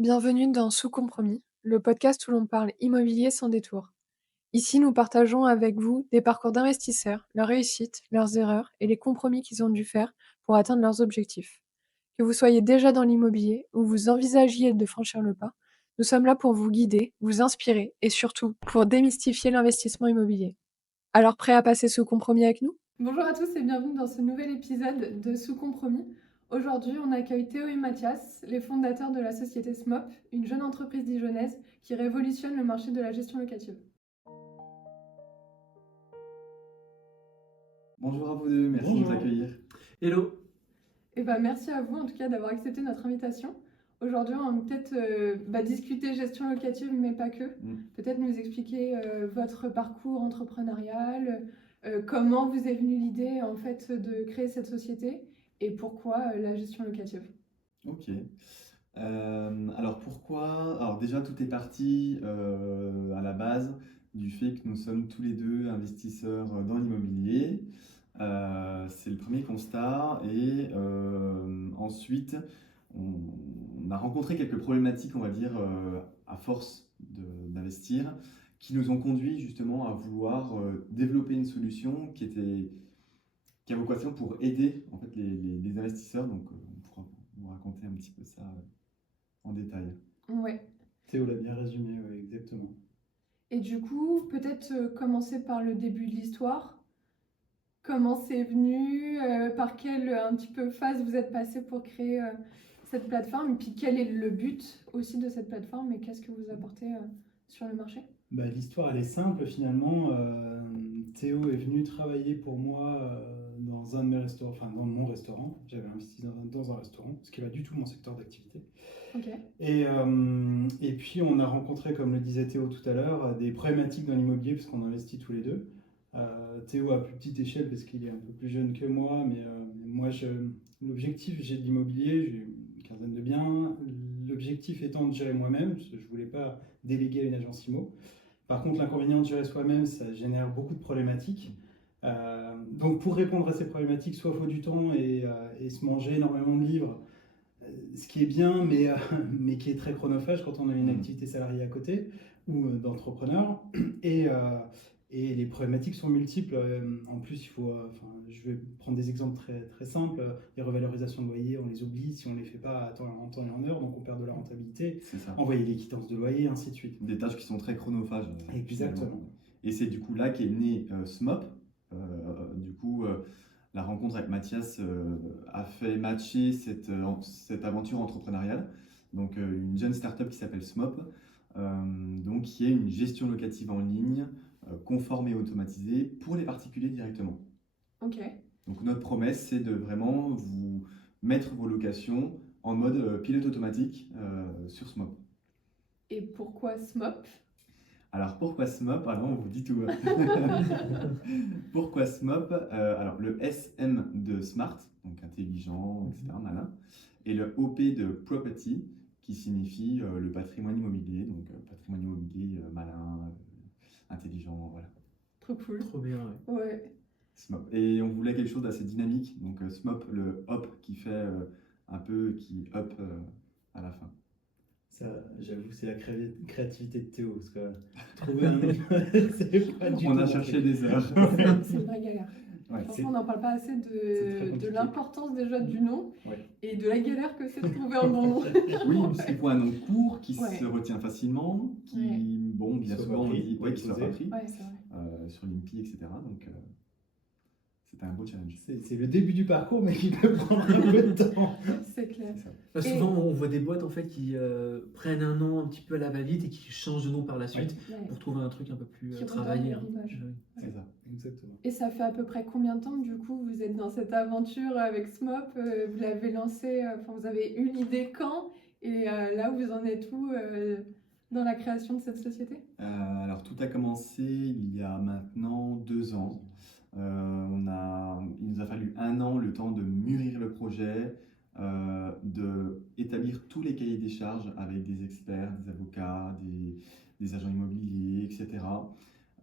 Bienvenue dans Sous Compromis, le podcast où l'on parle immobilier sans détour. Ici, nous partageons avec vous des parcours d'investisseurs, leurs réussites, leurs erreurs et les compromis qu'ils ont dû faire pour atteindre leurs objectifs. Que vous soyez déjà dans l'immobilier ou vous envisagiez de franchir le pas, nous sommes là pour vous guider, vous inspirer et surtout pour démystifier l'investissement immobilier. Alors prêt à passer sous compromis avec nous? Bonjour à tous et bienvenue dans ce nouvel épisode de Sous Compromis. Aujourd'hui, on accueille Théo et Mathias, les fondateurs de la société SMOP, une jeune entreprise dijonnaise qui révolutionne le marché de la gestion locative. Bonjour à vous deux, merci de nous accueillir. Hello. Merci à vous en tout cas d'avoir accepté notre invitation. Aujourd'hui, on va peut-être discuter gestion locative, mais pas que. Peut-être nous expliquer votre parcours entrepreneurial, comment vous est venue l'idée en fait de créer cette société et pourquoi la gestion locative. Ok. Alors pourquoi? Alors déjà tout est parti à la base du fait que nous sommes tous les deux investisseurs dans l'immobilier. C'est le premier constat et ensuite on a rencontré quelques problématiques, on va dire, à force d'investir, qui nous ont conduit justement à vouloir développer une solution qui a vocation pour aider en fait les investisseurs. Donc on pourra vous raconter un petit peu ça en détail. Ouais. Théo l'a bien résumé, ouais, exactement. Et du coup, peut-être commencer par le début de l'histoire. Comment c'est venu, par quelle un petit peu phase vous êtes passé pour créer cette plateforme, et puis quel est le but aussi de cette plateforme et qu'est-ce que vous apportez sur le marché? L'histoire, elle est simple finalement. Théo est venu travailler pour moi dans un de mes restaurants, enfin dans mon restaurant. J'avais investi dans un restaurant, ce qui n'est pas du tout mon secteur d'activité. Ok. Et puis on a rencontré, comme le disait Théo tout à l'heure, des problématiques dans l'immobilier parce qu'on investit tous les deux. Théo à plus petite échelle parce qu'il est un peu plus jeune que moi, mais moi l'objectif, j'ai de l'immobilier, j'ai une quinzaine de biens. L'objectif étant de gérer moi-même, parce que je ne voulais pas déléguer à une agence IMO. Par contre, l'inconvénient de gérer soi-même, ça génère beaucoup de problématiques. Donc pour répondre à ces problématiques, soit il faut du temps et se manger énormément de livres, ce qui est bien, mais qui est très chronophage quand on a une activité salariée à côté ou d'entrepreneur. Et les problématiques sont multiples. En plus, il faut, je vais prendre des exemples très, très simples. Les revalorisations de loyer, on les oublie si on ne les fait pas en temps et en heure, donc on perd de la rentabilité. C'est ça. Envoyer les quittances de loyer, ainsi de suite. Des tâches qui sont très chronophages. Exactement. Finalement. Et c'est du coup là qu'est né SMOP. La rencontre avec Mathias a fait matcher cette aventure entrepreneuriale. Donc une jeune start-up qui s'appelle SMOP, donc qui est une gestion locative en ligne, conforme et automatisée pour les particuliers directement. Ok. Donc notre promesse, c'est de vraiment vous mettre vos locations en mode pilote automatique sur SMOP. Et pourquoi SMOP? Alors pourquoi SMOP? Alors on vous dit tout. Pourquoi SMOP? Alors le SM de Smart, donc intelligent, etc., malin, et le OP de Property, qui signifie le patrimoine immobilier, donc patrimoine immobilier malin, intelligent, voilà. Trop cool. Trop bien, ouais. Ouais. SMOP. Et on voulait quelque chose d'assez dynamique, donc SMOP, le hop qui fait un peu, qui up à la fin. Ça, j'avoue, c'est la créativité de Théo, parce que trouver un nom, c'est pas du tout. On a cherché des heures. C'est une vraie galère. Ouais, Franchement, on n'en parle pas assez de l'importance déjà du nom et de la galère que c'est de trouver un bon nom. Oui, il faut un nom court qui Ouais. se retient facilement, qui, bon, bien Soit souvent, on pas dit pris, qui soit pas pris Ouais, c'est vrai. sur l'INPI, etc. Donc, c'était un beau challenge. C'est le début du parcours, mais qui peut prendre un peu de temps. C'est clair. Souvent, on voit des boîtes en fait qui prennent un nom un petit peu à la va-vite et qui changent de nom par la suite Ouais. pour trouver un truc un peu plus Qui travaillé. redonne l'image. C'est ça. Exactement. Et ça fait à peu près combien de temps que du coup vous êtes dans cette aventure avec SMOP? Vous l'avez lancé, vous avez eu l'idée quand? Et là vous en êtes où dans la création de cette société? Alors, tout a commencé il y a maintenant 2 ans. Il nous a fallu 1 an, le temps de mûrir le projet, d'établir tous les cahiers des charges avec des experts, des avocats, des agents immobiliers, etc.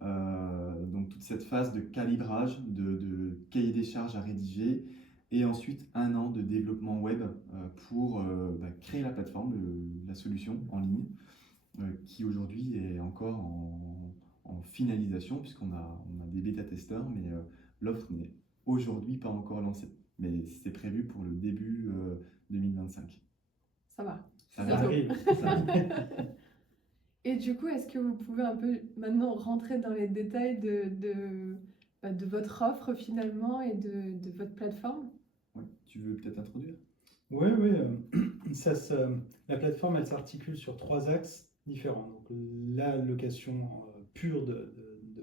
Donc toute cette phase de calibrage, de cahier des charges à rédiger, et ensuite 1 an de développement web pour créer la plateforme, la solution en ligne, qui aujourd'hui est encore en finalisation, puisqu'on a des bêta-testeurs, mais l'offre n'est aujourd'hui pas encore lancée. Mais c'est prévu pour le début 2025. Ça va. Ça Ça va. arrive. Ça arrive. Et du coup, est-ce que vous pouvez un peu maintenant rentrer dans les détails de votre offre finalement et de votre plateforme? Ouais. Tu veux peut-être introduire? Oui, oui. La plateforme, elle s'articule sur 3 axes différents. Donc, la location pure de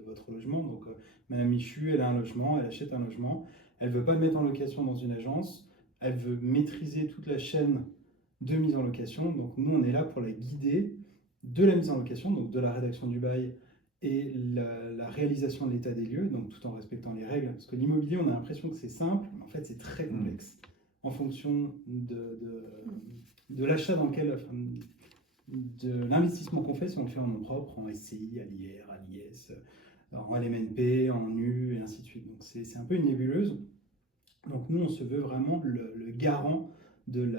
votre logement. Donc, Madame Michu, elle a un logement, elle achète un logement. Elle ne veut pas le mettre en location dans une agence. Elle veut maîtriser toute la chaîne de mise en location. Donc, nous, on est là pour la guider de la mise en location, donc de la rédaction du bail et la réalisation de l'état des lieux, donc tout en respectant les règles. Parce que l'immobilier, on a l'impression que c'est simple, mais en fait, c'est très complexe. En fonction de l'achat dans lequel, enfin, de l'investissement qu'on fait, si on le fait en nom propre, en SCI, à l'IR, à l'IS, en LMNP, en NU, et ainsi de suite. Donc c'est un peu une nébuleuse. Donc nous, on se veut vraiment le garant de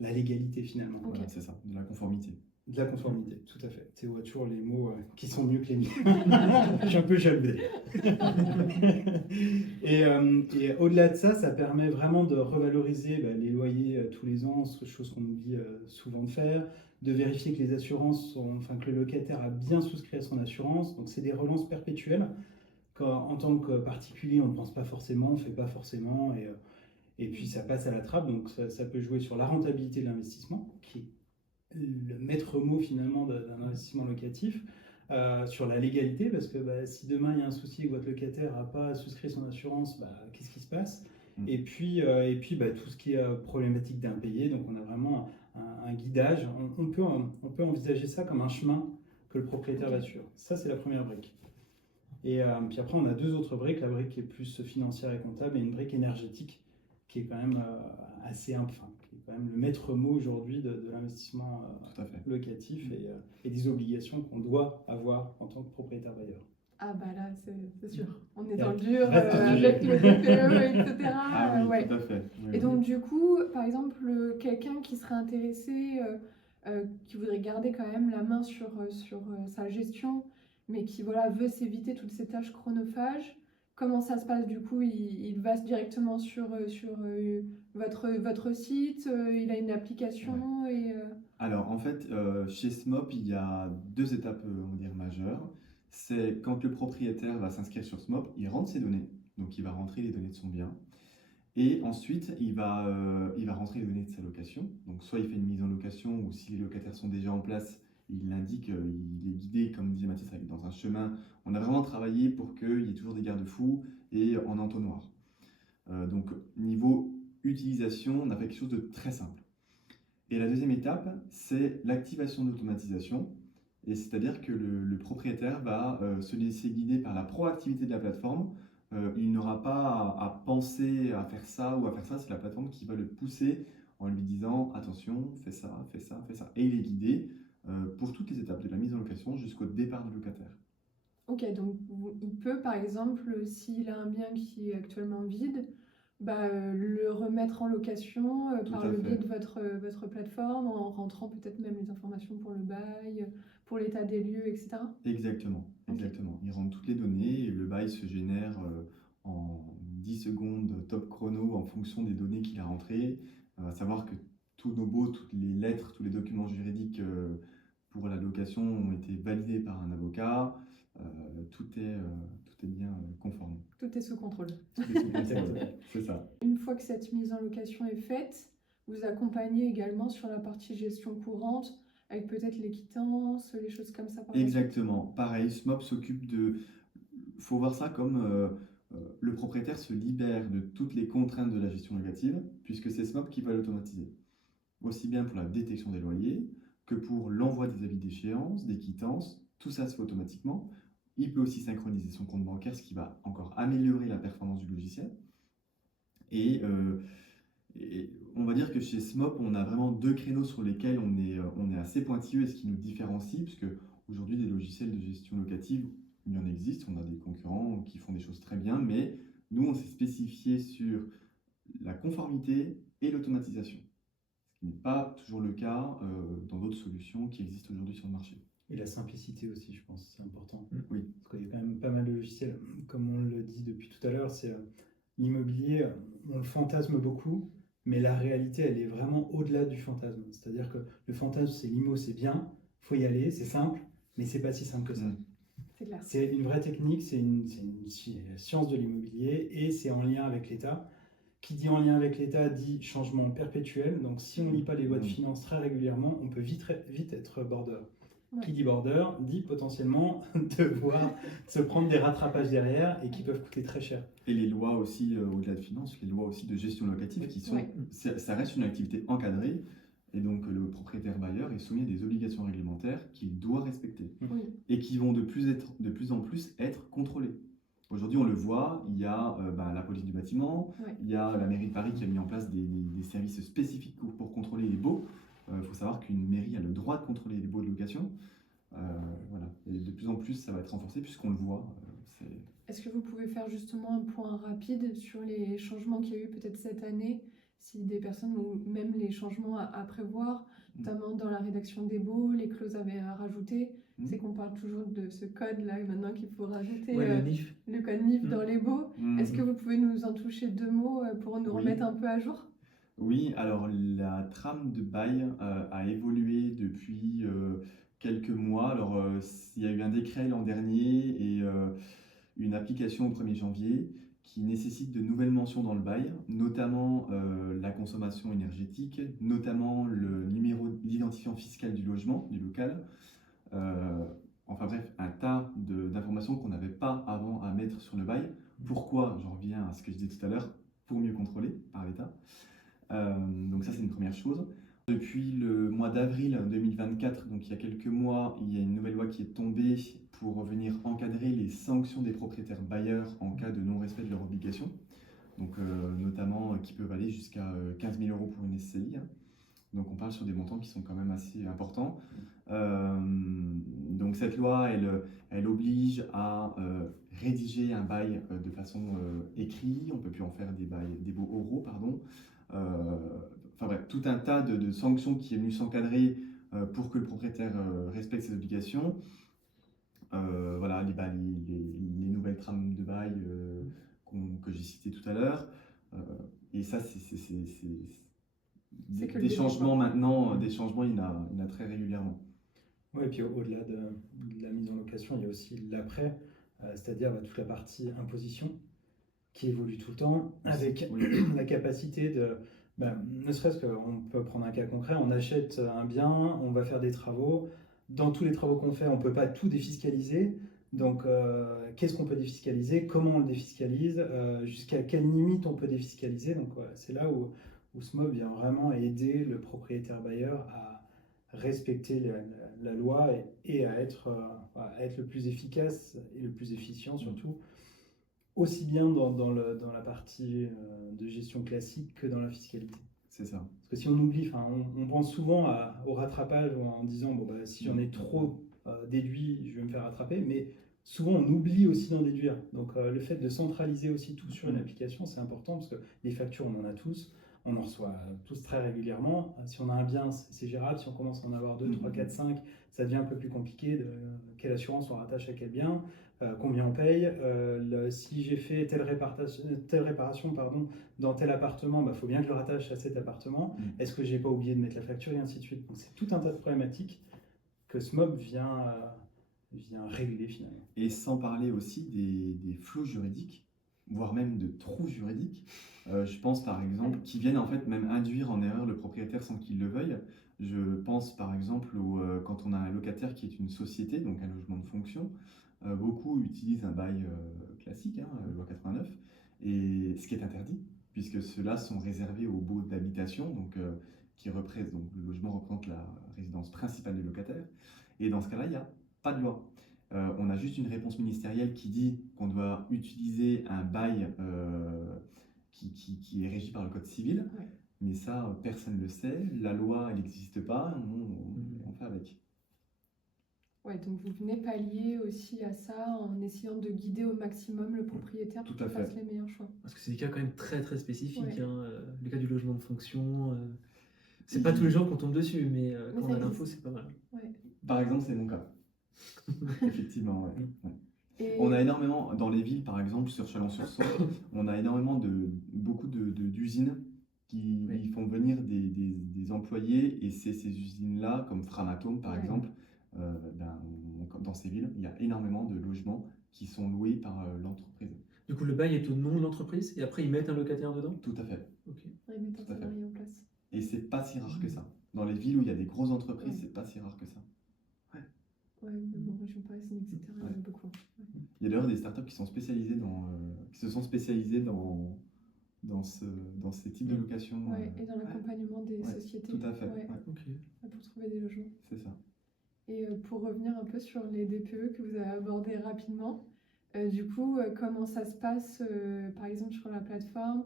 la légalité finalement. Ok. Voilà, c'est ça, de la conformité. De la conformité, tout à fait. Théo a toujours les mots qui sont mieux que les miens. Je suis un peu jaloux. Et au-delà de ça, ça permet vraiment de revaloriser les loyers tous les ans, chose qu'on oublie souvent de faire, de vérifier que les assurances que le locataire a bien souscrit à son assurance. Donc c'est des relances perpétuelles. En tant que particulier, on ne pense pas forcément, on ne fait pas forcément, et puis ça passe à la trappe. Donc ça peut jouer sur la rentabilité de l'investissement, qui est le maître mot finalement d'un investissement locatif, sur la légalité, parce que si demain il y a un souci et que votre locataire n'a pas souscrit son assurance, qu'est-ce qui se passe? Et puis tout ce qui est problématique d'impayé. Donc on a vraiment un guidage. On peut envisager ça comme un chemin que le propriétaire va suivre. Ça, c'est la première brique. Et puis après, on a 2 autres briques, la brique qui est plus financière et comptable, et une brique énergétique qui est quand même qui est quand même le maître mot aujourd'hui de l'investissement locatif et des obligations qu'on doit avoir en tant que propriétaire bailleur. Ah bah là, c'est sûr. On est dans le dur Reste avec le DPE, etc. Ah oui, ouais. tout à fait. Oui, Et donc du coup, par exemple, quelqu'un qui serait intéressé, qui voudrait garder quand même la main sur sa gestion, mais qui voilà, veut s'éviter toutes ces tâches chronophages, comment ça se passe du coup? Il va directement sur votre site, il a une application et... Alors, en fait, chez SMOP, il y a 2 étapes, on va dire, majeures. C'est quand le propriétaire va s'inscrire sur SMOP, il rentre ses données, donc il va rentrer les données de son bien. Et ensuite, il va rentrer les données de sa location. Donc, soit il fait une mise en location, ou si les locataires sont déjà en place, il l'indique, il est guidé, comme disait Mathis, dans un chemin. On a vraiment travaillé pour qu'il y ait toujours des garde-fous et en entonnoir. Donc, niveau utilisation, on a fait quelque chose de très simple. Et la deuxième étape, c'est l'activation d'automatisation. Et c'est-à-dire que le propriétaire va se laisser guider par la proactivité de la plateforme. Il n'aura pas à penser à faire ça ou à faire ça. C'est la plateforme qui va le pousser en lui disant « Attention, fais ça, fais ça, fais ça ». Et il est guidé pour toutes les étapes, de la mise en location jusqu'au départ du locataire. Ok, donc il peut par exemple, s'il a un bien qui est actuellement vide, le remettre en location par le biais de votre plateforme, en rentrant peut-être même les informations pour le bail, pour l'état des lieux, etc. Exactement, exactement. Il rentre toutes les données et le bail se génère en 10 secondes top chrono en fonction des données qu'il a rentrées. À savoir que tous nos baux, toutes les lettres, tous les documents juridiques pour la location ont été validés par un avocat. Tout est bien conforme. Tout est sous contrôle. Tout est sous contrôle, c'est ça. Une fois que cette mise en location est faite, vous accompagnez également sur la partie gestion courante, avec peut-être les quittances, les choses comme ça. Exactement. Pareil, SMOP s'occupe de... Il faut voir ça comme le propriétaire se libère de toutes les contraintes de la gestion locative, puisque c'est SMOP qui va l'automatiser. Aussi bien pour la détection des loyers que pour l'envoi des avis d'échéance, des quittances. Tout ça se fait automatiquement. Il peut aussi synchroniser son compte bancaire, ce qui va encore améliorer la performance du logiciel. Et on va dire que chez SMOP, on a vraiment 2 créneaux sur lesquels on est assez pointilleux et ce qui nous différencie, puisque aujourd'hui, des logiciels de gestion locative, il y en existe, on a des concurrents qui font des choses très bien, mais Nous, on s'est spécifié sur la conformité et l'automatisation, ce qui n'est pas toujours le cas dans d'autres solutions qui existent aujourd'hui sur le marché. Et la simplicité aussi, je pense, c'est important. Oui. Parce qu'il y a quand même pas mal de logiciels. Comme on le dit depuis tout à l'heure, c'est l'immobilier, on le fantasme beaucoup, mais la réalité, elle est vraiment au-delà du fantasme. C'est-à-dire que le fantasme, c'est l'IMO, c'est bien, faut y aller, c'est simple, mais c'est pas si simple que ça. C'est clair. C'est une vraie technique, c'est une science de l'immobilier et c'est en lien avec l'État. Qui dit en lien avec l'État dit changement perpétuel. Donc si on ne lit pas les lois de finances très régulièrement, on peut vite être border. Ouais. Qui dit border dit potentiellement devoir se prendre des rattrapages derrière et qui peuvent coûter très cher. Et les lois aussi, au-delà de finances, les lois aussi de gestion locative qui sont, ça reste une activité encadrée. Et donc, le propriétaire bailleur est soumis à des obligations réglementaires qu'il doit respecter et qui vont de plus en plus être contrôlées. Aujourd'hui, on le voit, il y a la police du bâtiment, il y a la mairie de Paris qui a mis en place des services spécifiques pour contrôler les baux. Il faut savoir qu'une mairie a le droit de contrôler les baux de location. Voilà. Et de plus en plus, ça va être renforcé puisqu'on le voit. Est-ce que vous pouvez faire justement un point rapide sur les changements qu'il y a eu peut-être cette année, si des personnes ou même les changements à prévoir, notamment dans la rédaction des baux, les clauses à rajouter. C'est qu'on parle toujours de ce code-là et maintenant qu'il faut rajouter le code NIF dans les baux. Est-ce que vous pouvez nous en toucher 2 mots pour nous remettre un peu à jour? Oui, alors la trame de bail a évolué depuis quelques mois. Alors, il y a eu un décret l'an dernier et une application au 1er janvier qui nécessite de nouvelles mentions dans le bail, notamment la consommation énergétique, notamment le numéro d'identifiant fiscal du logement, du local. Enfin bref, un tas d'informations qu'on n'avait pas avant à mettre sur le bail. Pourquoi? J'en reviens à ce que je disais tout à l'heure, pour mieux contrôler par l'État. Donc ça, c'est une première chose. Depuis le mois d'avril 2024, donc il y a quelques mois, il y a une nouvelle loi qui est tombée pour venir encadrer les sanctions des propriétaires bailleurs en cas de non-respect de leurs obligations. Donc notamment qui peuvent aller jusqu'à 15 000 € pour une SCI. Donc on parle sur des montants qui sont quand même assez importants. Donc cette loi, elle oblige à rédiger un bail de façon écrite. On ne peut plus en faire des baux oraux, pardon. Enfin bref, tout un tas de sanctions qui est venu s'encadrer pour que le propriétaire respecte ses obligations. Voilà, les nouvelles trames de bail que j'ai citées tout à l'heure. Et ça, des changements maintenant, des changements, il y en a très régulièrement. Oui, et puis au-delà de la mise en location, il y a aussi l'après, c'est-à-dire toute la partie imposition qui évolue tout le temps, avec la capacité de, ne serait-ce qu'on peut prendre un cas concret, on achète un bien, on va faire des travaux, dans tous les travaux qu'on fait, on ne peut pas tout défiscaliser, donc qu'est-ce qu'on peut défiscaliser, comment on le défiscalise, jusqu'à quelle limite on peut défiscaliser, donc voilà, c'est là où SMOB vient vraiment aider le propriétaire bailleur à respecter la loi et à être le plus efficace et le plus efficient surtout, aussi bien dans la partie de gestion classique que dans la fiscalité. C'est ça. Parce que si on oublie, on pense souvent au rattrapage en disant si j'en ai trop déduit, je vais me faire rattraper, mais souvent on oublie aussi d'en déduire. Donc le fait de centraliser aussi tout sur une application, c'est important parce que les factures, on en a tous. On en reçoit tous très régulièrement. Si on a un bien, c'est gérable. Si on commence à en avoir 2, 3, 4, 5, ça devient un peu plus compliqué. Quelle assurance on rattache à quel bien, combien on paye. Si j'ai fait telle réparation dans tel appartement, il faut bien que je le rattache à cet appartement. Est-ce que je n'ai pas oublié de mettre la facture et ainsi de suite. Donc c'est tout un tas de problématiques que SMOB vient régler finalement. Et sans parler aussi des flous juridiques, voire même de trous juridiques. Je pense par exemple qui viennent en fait même induire en erreur le propriétaire sans qu'il le veuille. Je pense par exemple quand on a un locataire qui est une société, donc un logement de fonction, beaucoup utilisent un bail classique, loi 89, et ce qui est interdit, puisque ceux-là sont réservés aux baux d'habitation, donc donc le logement représente la résidence principale du locataire, et dans ce cas-là, il n'y a pas de loi. On a juste une réponse ministérielle qui dit qu'on doit utiliser un bail qui est régi par le Code civil, mais ça, personne ne le sait. La loi, elle n'existe pas, on fait avec. Ouais, donc vous venez pallier aussi à ça en essayant de guider au maximum le propriétaire pour Tout à qu'il fasse fait. les meilleurs choix. Parce que c'est des cas quand même très très spécifiques, Ouais. hein, le cas du logement de fonction. C'est Et- pas tous les jours qu'on tombe dessus, mais Mais quand ça on a l'info, existe. c'est pas mal. Ouais. Par exemple, c'est mon cas. Effectivement, ouais. Mm. Ouais. Et On a énormément, dans les villes par exemple, sur Chalon-sur-Saône, on a énormément beaucoup d'usines qui Oui. font venir des employés et c'est ces usines-là, comme Framatome par Ouais. exemple, comme dans ces villes, il y a énormément de logements qui sont loués par l'entreprise. Du coup, le bail est au nom de l'entreprise et après ils mettent un locataire dedans. Tout à fait. Ok. ouais, mettre un Tout à fait. salarié en place. Et c'est pas si rare que ça. Dans les villes où il y a des grosses entreprises, Ouais. c'est pas si rare que ça. Ouais, même en région parisienne, etc. Il y en a Ouais. beaucoup. Ouais. Il y a d'ailleurs des startups qui sont spécialisées qui se sont spécialisées dans ces types de locations. Ouais, et dans l'accompagnement des ouais, sociétés. tout à fait. Ouais, Ouais, Ok. pour trouver des logements. c'est ça. Et pour revenir un peu sur les DPE que vous avez abordés rapidement, du coup, comment ça se passe, par exemple, sur la plateforme?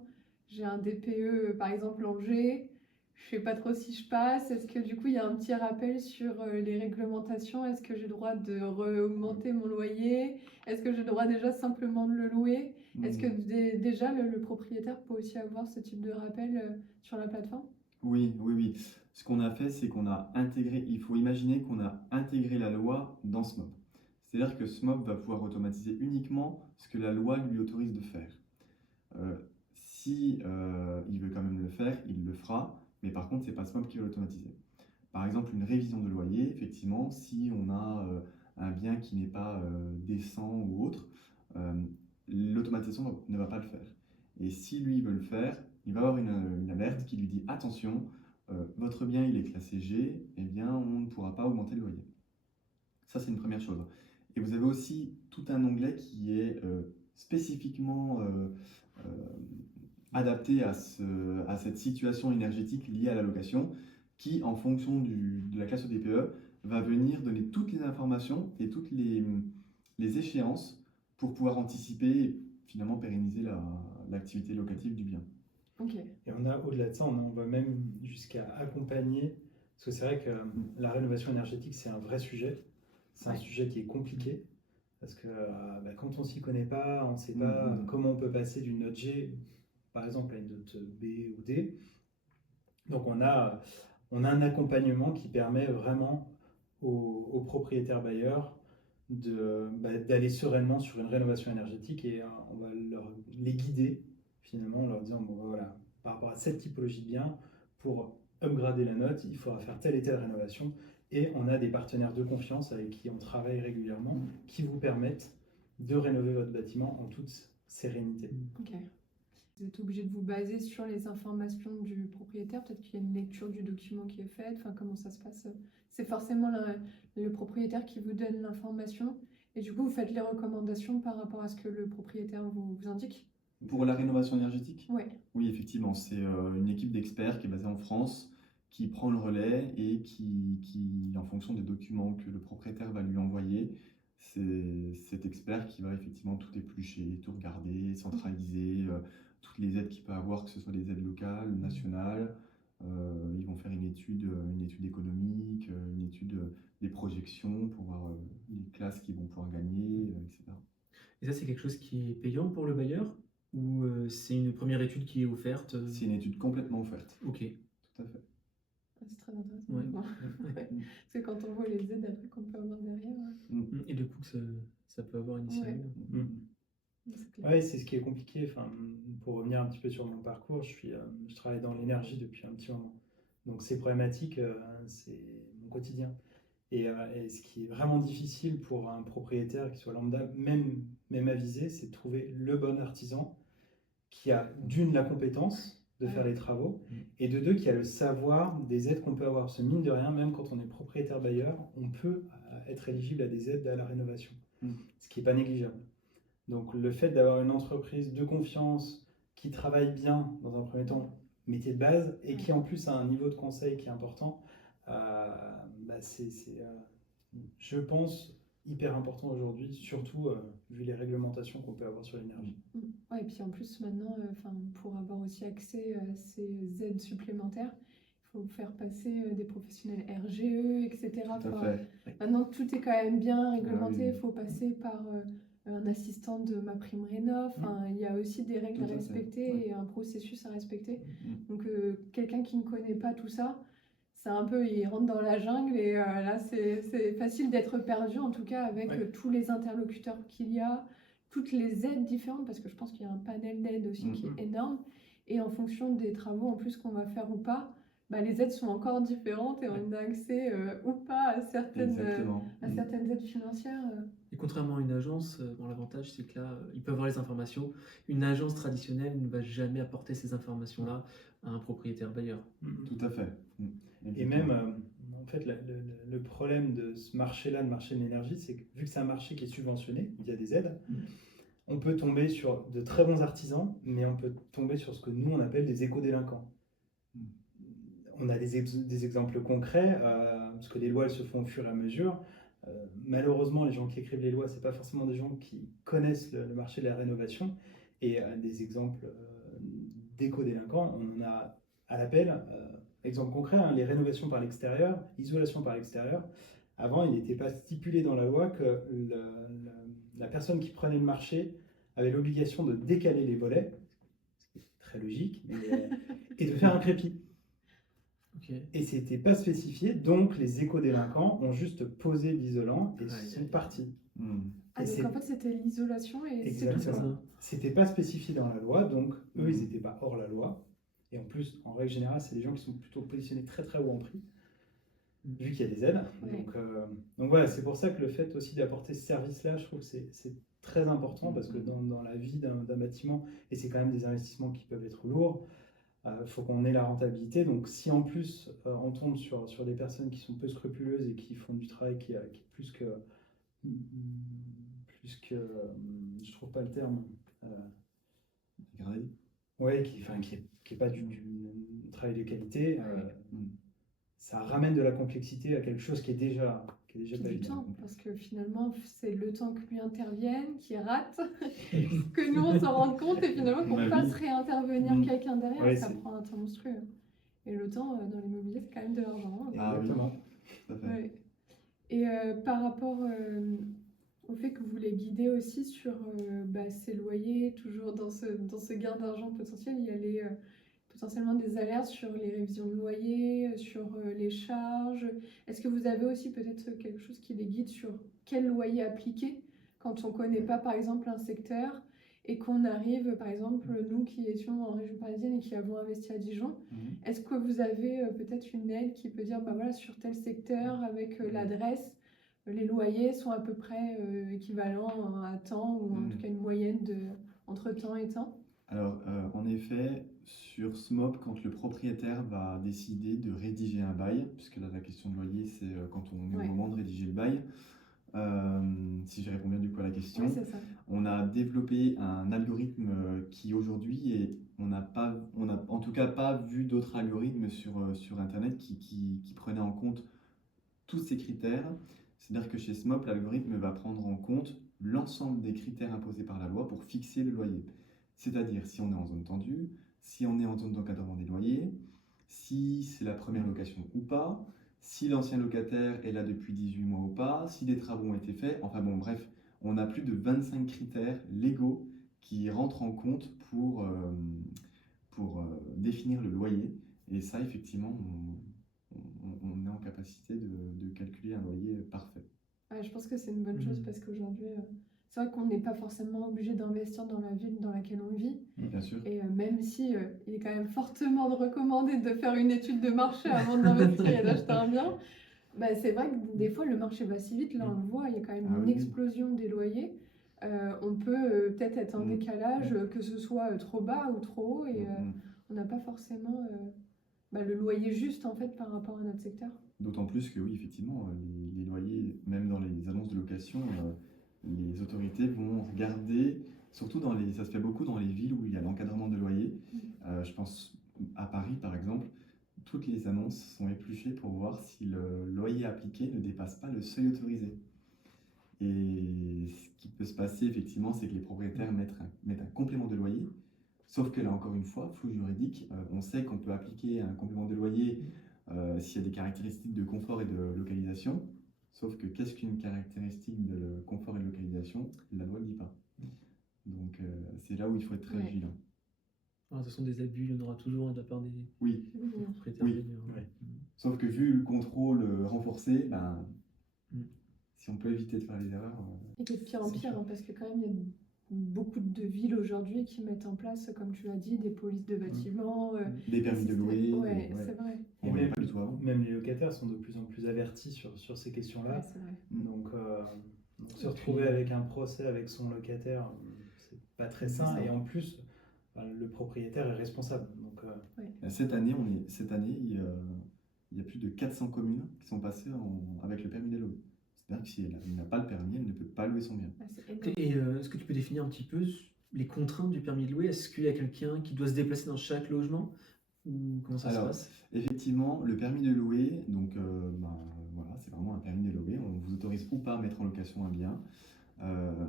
J'ai un DPE, par exemple, Angers, je sais pas trop si je passe. Est-ce que du coup, il y a un petit rappel sur les réglementations? Est-ce que j'ai le droit de augmenter mon loyer? Est-ce que j'ai le droit déjà simplement de le louer? Est-ce que déjà le propriétaire peut aussi avoir ce type de rappel sur la plateforme? Oui, oui, oui. Ce qu'on a fait, c'est qu'on a intégré, il faut imaginer qu'on a intégré la loi dans SMOB. C'est-à-dire que SMOB va pouvoir automatiser uniquement ce que la loi lui autorise de faire. Si il veut quand même le faire, il le fera, mais par contre, c'est pas SMOB qui va l'automatiser. Par exemple, une révision de loyer, effectivement, si on a un bien qui n'est pas décent ou autre, euh, l'automatisation ne va pas le faire. Et si lui veut le faire, il va avoir une alerte qui lui dit attention, votre bien il est classé G, eh bien on ne pourra pas augmenter le loyer. Ça c'est une première chose. Et vous avez aussi tout un onglet qui est spécifiquement adapté à cette situation énergétique liée à la location, qui en fonction de la classe DPE va venir donner toutes les informations et toutes les échéances pour pouvoir anticiper et finalement pérenniser l'activité locative du bien. Ok. Et on a, au-delà de ça, on va même jusqu'à accompagner, parce que c'est vrai que la rénovation énergétique, c'est un vrai sujet. C'est un Ouais. sujet qui est compliqué, parce que quand on s'y connaît pas, on ne sait pas comment on peut passer d'une note G, par exemple, à une note B ou D. Donc on a un accompagnement qui permet vraiment aux propriétaires bailleurs d'aller sereinement sur une rénovation énergétique et on va les guider finalement en leur disant bon, voilà, par rapport à cette typologie de bien, pour upgrader la note, il faudra faire telle et telle rénovation. Et on a des partenaires de confiance avec qui on travaille régulièrement qui vous permettent de rénover votre bâtiment en toute sérénité. Ok. Vous êtes obligé de vous baser sur les informations du propriétaire. Peut-être qu'il y a une lecture du document qui est faite. Enfin, comment ça se passe? C'est forcément le propriétaire qui vous donne l'information. Et du coup, vous faites les recommandations par rapport à ce que le propriétaire vous indique? Pour la rénovation énergétique? Oui. Oui, effectivement, c'est une équipe d'experts qui est basée en France, qui prend le relais et qui, en fonction des documents que le propriétaire va lui envoyer, c'est cet expert qui va effectivement tout éplucher, tout regarder, centraliser, toutes les aides qu'il peut avoir, que ce soit des aides locales, nationales. Ils vont faire une étude économique, une étude des projections pour voir les classes qu'ils vont pouvoir gagner, etc. Et ça, c'est quelque chose qui est payant pour le bailleur ou c'est une première étude qui est offerte? C'est une étude complètement offerte. Ok. Tout à fait. C'est très intéressant. Ouais. Ouais. Parce que quand on voit les aides après qu'on peut avoir derrière, Et le coût que ça peut avoir initialement. c'est clair. Oui, c'est ce qui est compliqué. Enfin, pour revenir un petit peu sur mon parcours, je travaille dans l'énergie depuis un petit moment. Donc ces problématiques, c'est mon quotidien. Et ce qui est vraiment difficile pour un propriétaire qui soit lambda, même avisé, c'est de trouver le bon artisan qui a d'une la compétence de faire les travaux et de deux qui a le savoir des aides qu'on peut avoir. Parce que mine de rien, même quand on est propriétaire bailleur, on peut être éligible à des aides à la rénovation, ce qui n'est pas négligeable. Donc le fait d'avoir une entreprise de confiance qui travaille bien dans un premier temps, métier de base, et qui en plus a un niveau de conseil qui est important, c'est je pense, hyper important aujourd'hui, surtout vu les réglementations qu'on peut avoir sur l'énergie. Ouais, et puis en plus maintenant, pour avoir aussi accès à ces aides supplémentaires, il faut faire passer des professionnels RGE, etc. Tout à Enfin, fait. maintenant, tout est quand même bien réglementé. oui. Il faut passer par un assistant de MaPrimeRénov'. Enfin, il y a aussi des règles Tout à à fait, respecter ouais. et un processus à respecter. Mm. Donc, quelqu'un qui ne connaît pas tout ça, c'est un peu, il rentre dans la jungle et là, c'est facile d'être perdu, en tout cas avec Ouais. tous les interlocuteurs qu'il y a, toutes les aides différentes, parce que je pense qu'il y a un panel d'aides aussi qui est énorme. Et en fonction des travaux en plus qu'on va faire ou pas, bah, les aides sont encore différentes et on a accès ou pas à certaines aides financières. Et contrairement à une agence, bon, l'avantage c'est que là, ils peuvent avoir les informations. Une agence traditionnelle ne va jamais apporter ces informations-là à un propriétaire bailleur. Tout à fait. Et même, en fait, le problème de ce marché-là, le marché de l'énergie, c'est que vu que c'est un marché qui est subventionné, il y a des aides, on peut tomber sur de très bons artisans, mais on peut tomber sur ce que nous, on appelle des éco-délinquants. On a des exemples concrets, parce que les lois, elles se font au fur et à mesure. Malheureusement, les gens qui écrivent les lois, ce n'est pas forcément des gens qui connaissent le marché de la rénovation. Et des exemples d'éco-délinquants, on en a à l'appel. Exemple concret, les rénovations par l'extérieur, isolation par l'extérieur. Avant, il n'était pas stipulé dans la loi que la personne qui prenait le marché avait l'obligation de décaler les volets, ce qui est très logique, et de faire un crépi. Et c'était pas spécifié, donc les éco-délinquants ont juste posé l'isolant et sont partis. Ah, donc en fait c'était l'isolation et c'est tout. Exactement. C'était pas spécifié dans la loi, donc eux ils n'étaient pas hors la loi. Et en plus, en règle générale, c'est des gens qui sont plutôt positionnés très très haut en prix, vu qu'il y a des aides. Ouais. Donc voilà, c'est pour ça que le fait aussi d'apporter ce service-là, je trouve que c'est très important, parce que dans la vie d'un bâtiment, et c'est quand même des investissements qui peuvent être lourds, il faut qu'on ait la rentabilité. Donc si en plus on tombe sur des personnes qui sont peu scrupuleuses et qui font du travail qui est plus que je trouve pas le terme, ouais, qui est pas du travail de qualité, ça ramène de la complexité à quelque chose qui est déjà Puis du temps, parce que finalement c'est le temps que lui intervienne, qui rate, que nous on s'en rende compte et finalement qu'on fasse réintervenir quelqu'un derrière, Ouais, ça prend un temps monstrueux. Et le temps dans l'immobilier c'est quand même de l'argent. Exactement. Ouais. Et par rapport au fait que vous les guidez aussi sur ces loyers, toujours dans ce gain d'argent potentiel, il y a potentiellement des alertes sur les révisions de loyer, sur les charges. Est-ce que vous avez aussi peut-être quelque chose qui les guide sur quel loyer appliquer quand on ne connaît pas par exemple un secteur et qu'on arrive, par exemple, nous qui étions en région parisienne et qui avons investi à Dijon, est-ce que vous avez peut-être une aide qui peut dire, bah voilà, sur tel secteur, avec l'adresse, les loyers sont à peu près équivalents à temps, ou en tout cas une moyenne entre temps et temps? Alors, en effet, sur SMOP, quand le propriétaire va décider de rédiger un bail, puisque là, la question de loyer, c'est quand on est au moment de rédiger le bail, si je réponds bien du coup à la question, Oui, c'est ça. on a développé un algorithme qui aujourd'hui, et on n'a en tout cas pas vu d'autres algorithmes sur Internet qui prenaient en compte tous ces critères. C'est-à-dire que chez SMOP, l'algorithme va prendre en compte l'ensemble des critères imposés par la loi pour fixer le loyer. C'est-à-dire si on est en zone tendue, si on est en zone d'encadrement des loyers, si c'est la première location ou pas, si l'ancien locataire est là depuis 18 mois ou pas, si des travaux ont été faits. Enfin bon, bref, on a plus de 25 critères légaux qui rentrent en compte pour définir le loyer. Et ça, effectivement, on est en capacité de calculer un loyer parfait. Ouais, je pense que c'est une bonne chose parce qu'aujourd'hui, c'est vrai qu'on n'est pas forcément obligé d'investir dans la ville dans laquelle on vit. Bien sûr. Et même si il est quand même fortement recommandé de faire une étude de marché avant d'investir et d'acheter un bien, bah, c'est vrai que des fois le marché va si vite, là on le voit, il y a quand même une explosion des loyers. On peut peut-être être en décalage, que ce soit trop bas ou trop haut, et on n'a pas forcément le loyer juste en fait par rapport à notre secteur. D'autant plus que oui, effectivement, les loyers, même dans les annonces de location, les autorités vont regarder, surtout ça se fait beaucoup dans les villes où il y a l'encadrement de loyer. Je pense à Paris par exemple, toutes les annonces sont épluchées pour voir si le loyer appliqué ne dépasse pas le seuil autorisé. Et ce qui peut se passer effectivement, c'est que les propriétaires mettent un complément de loyer, sauf que là encore une fois, flou juridique, on sait qu'on peut appliquer un complément de loyer s'il y a des caractéristiques de confort et de localisation. Sauf que qu'est-ce qu'une caractéristique de confort et de localisation? La loi ne dit pas. Donc c'est là où il faut être très Ouais. vigilant. De toute façon, des abus, il y en aura toujours de la part des Oui, propriétaires Oui. baigneurs. Ouais. sauf que vu le contrôle renforcé, ben, Mm. si on peut éviter de faire les erreurs, Et qui est de pire en C'est pire, sûr. hein, parce que quand même, il y a beaucoup de villes aujourd'hui qui mettent en place, comme tu l'as dit, des polices de bâtiments. des permis de louer, Ouais, ouais. c'est vrai. On voyait pas du tout avant. Même les locataires sont de plus en plus avertis sur ces questions-là. Ouais, c'est vrai. Donc, se Et retrouver puis- avec un procès avec son locataire, c'est pas très C'est sain. ça. Et en plus, le propriétaire est responsable. Donc, Cette année, il y a plus de 400 communes qui sont passées avec le permis de louer. C'est-à-dire que si elle n'a pas le permis, elle ne peut pas louer son bien. Ah, c'est énorme. Et est-ce que tu peux définir un petit peu les contraintes du permis de louer? Est-ce qu'il y a quelqu'un qui doit se déplacer dans chaque logement? Ou comment ça se Alors, passe? Effectivement, le permis de louer, donc voilà, c'est vraiment un permis de louer. On vous autorise ou pas à mettre en location un bien.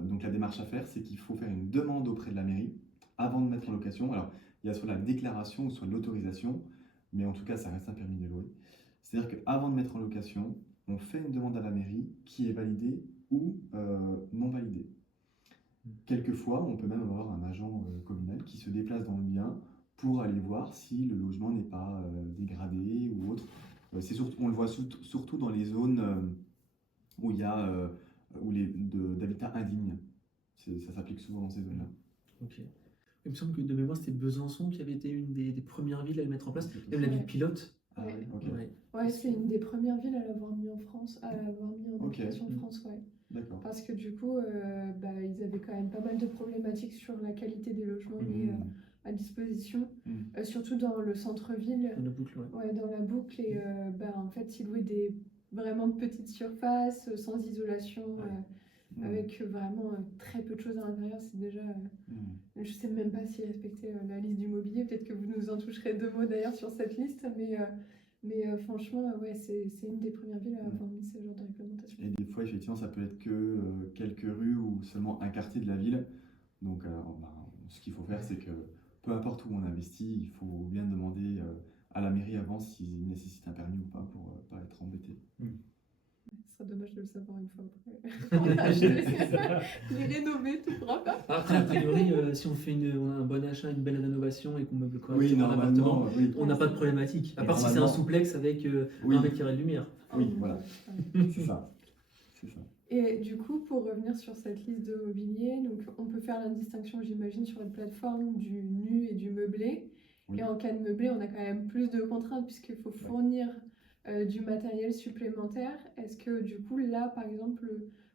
Donc la démarche à faire, c'est qu'il faut faire une demande auprès de la mairie avant de mettre en location. Alors, il y a soit la déclaration ou soit l'autorisation, mais en tout cas, ça reste un permis de louer. C'est-à-dire qu'avant de mettre en location, on fait une demande à la mairie qui est validée ou non validée. Quelquefois, on peut même avoir un agent communal qui se déplace dans le bien pour aller voir si le logement n'est pas dégradé ou autre. On le voit surtout dans les zones où il y a d'habitat indigne. Ça s'applique souvent dans ces zones-là. Ok. Il me semble que de mémoire, c'était Besançon qui avait été une des premières villes à le mettre en place. Même la ville Ouais. pilote. Ah Ouais. ouais, ok, Ouais. Ouais, c'est une des premières villes à l'avoir mis en France, à l'avoir mis en Ok. application en France, ouais. d'accord. Parce que du coup, ils avaient quand même pas mal de problématiques sur la qualité des logements mis Mhm. à disposition, Mhm. surtout dans le centre-ville. Dans la boucle, ouais. Ouais, dans la boucle, et en fait, ils louaient des vraiment petites surfaces, sans isolation, Mhm. avec vraiment très peu de choses à l'intérieur. C'est déjà. Mhm. Je sais même pas s'ils respectaient la liste du mobilier. Peut-être que vous nous en toucherez deux mots d'ailleurs sur cette liste, mais franchement, ouais, c'est une des premières villes à avoir mis ce genre de réglementation. Et des fois, effectivement, ça peut être que quelques rues ou seulement un quartier de la ville. Donc, ce qu'il faut faire, c'est que peu importe où on investit, il faut bien demander à la mairie avant s'il nécessite un permis ou pas pour pas être embêté. Ce serait dommage de le savoir une fois après. On a acheté, les rénover, tout propre. Après, a priori, si on fait on a un bon achat, une belle rénovation et qu'on meuble correctement l'appartement, normalement, oui. on n'a pas de problématique. À Et part si c'est un normalement- souplex avec Oui. 1 mètre carré de lumière. Oui, Oh, voilà. ouais. C'est ça. C'est ça. Et du coup, pour revenir sur cette liste de mobilier, donc on peut faire la distinction, j'imagine, sur une plateforme du nu et du meublé. Oui. Et en cas de meublé, on a quand même plus de contraintes puisqu'il faut fournir du matériel supplémentaire. Est-ce que du coup, là, par exemple,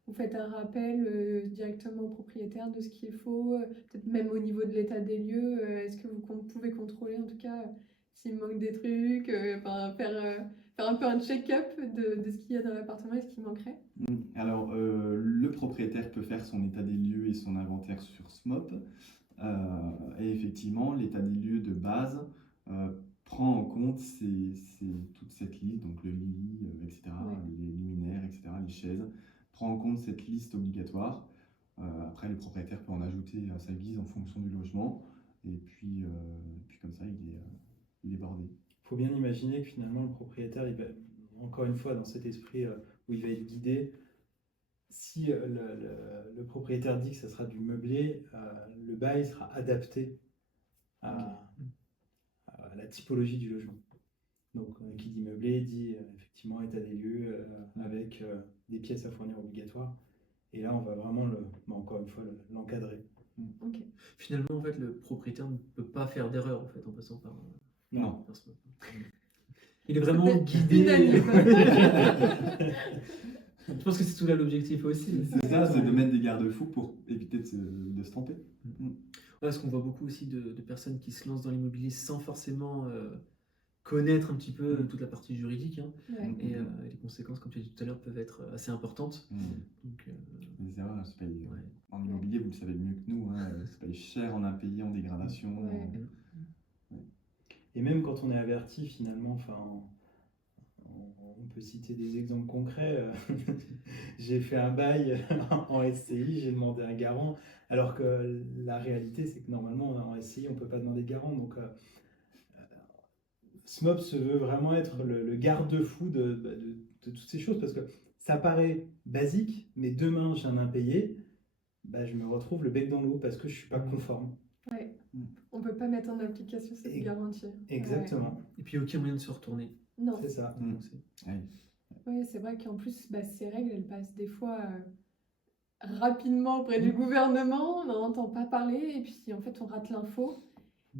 vous faites un rappel directement au propriétaire de ce qu'il faut, peut-être même au niveau de l'état des lieux, est-ce que vous pouvez contrôler en tout cas s'il manque des trucs, faire un peu un check-up de ce qu'il y a dans l'appartement et ce qui manquerait? Alors, le propriétaire peut faire son état des lieux et son inventaire sur SMOP. Et effectivement, l'état des lieux de base prend en compte toute cette liste, donc le lit, etc., Ouais. les luminaires, etc., les chaises, prend en compte cette liste obligatoire. Après, le propriétaire peut en ajouter à sa guise en fonction du logement. Et puis comme ça, il est bordé. il faut bien imaginer que finalement, le propriétaire, il va, encore une fois, dans cet esprit où il va être guidé, si le propriétaire dit que ça sera du meublé, le bail sera adapté à la typologie du logement. Donc, qui dit meublé dit effectivement état des lieux avec des pièces à fournir obligatoires. Et là, on va vraiment, encore une fois, l'encadrer. Ok. Finalement, en fait, le propriétaire ne peut pas faire d'erreur en fait, en passant par Non. par ce mode. Il est vraiment Peut-être guidé. unanime. Je pense que c'est tout là l'objectif aussi. C'est ça, c'est de mettre des garde-fous pour éviter de se tromper. Parce qu'on voit beaucoup aussi de personnes qui se lancent dans l'immobilier sans forcément connaître un petit peu toute la partie juridique, hein. Ouais. Et les conséquences, comme tu as dit tout à l'heure, peuvent être assez importantes. Donc, Les erreurs, elles se payent. ouais. En immobilier, vous le savez mieux que nous, hein, elles se payent cher en impayé, en dégradation. Ouais. Et même quand on est averti, finalement, on peut citer des exemples concrets. J'ai fait un bail en SCI, j'ai demandé un garant, alors que la réalité, c'est que normalement, en SCI, on ne peut pas demander de garant. Donc, SMOP se veut vraiment être le garde-fou de toutes ces choses, parce que ça paraît basique, mais demain j'ai un impayé, bah, je me retrouve le bec dans l'eau parce que je suis pas conforme. Ouais. On peut pas mettre en application cette Et- garantie. Exactement, Et puis aucun moyen de se retourner. Non. c'est ça. Mm. C'est- Ouais. Oui, c'est vrai qu'en plus, ces règles, elles passent des fois rapidement auprès du gouvernement, on n'en entend pas parler, et puis en fait, on rate l'info.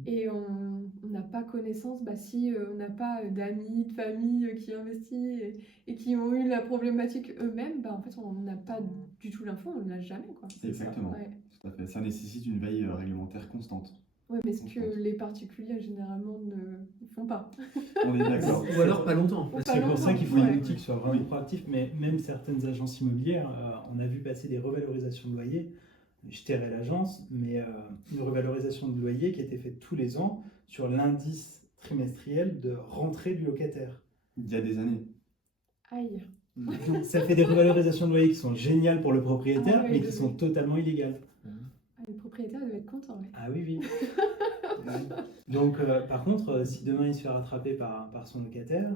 Et on n'a pas connaissance, si on n'a pas d'amis, de famille qui investissent et qui ont eu la problématique eux-mêmes, en fait, on n'a pas du tout l'info, on ne l'a jamais, quoi. Exactement, Ouais. tout à fait. Ça nécessite une veille réglementaire constante. Ouais, mais ce que les particuliers, généralement, ne font pas. On est d'accord. Ou alors pas longtemps. Ou pas C'est pour ça longtemps. qu'il faut Ouais. un outil qui soit vraiment proactif, mais même certaines agences immobilières, on a vu passer des revalorisations de loyer. Je tairai l'agence, mais une revalorisation de loyer qui était faite tous les ans sur l'indice trimestriel de rentrée du locataire. Il y a des années. Aïe. Ça fait des revalorisations de loyer qui sont géniales pour le propriétaire, Ah ouais, mais de qui sont ouf. totalement illégales. Les propriétaires doivent être contents. Ouais. Ah oui, oui. Donc, par contre, si demain il se fait rattraper par son locataire,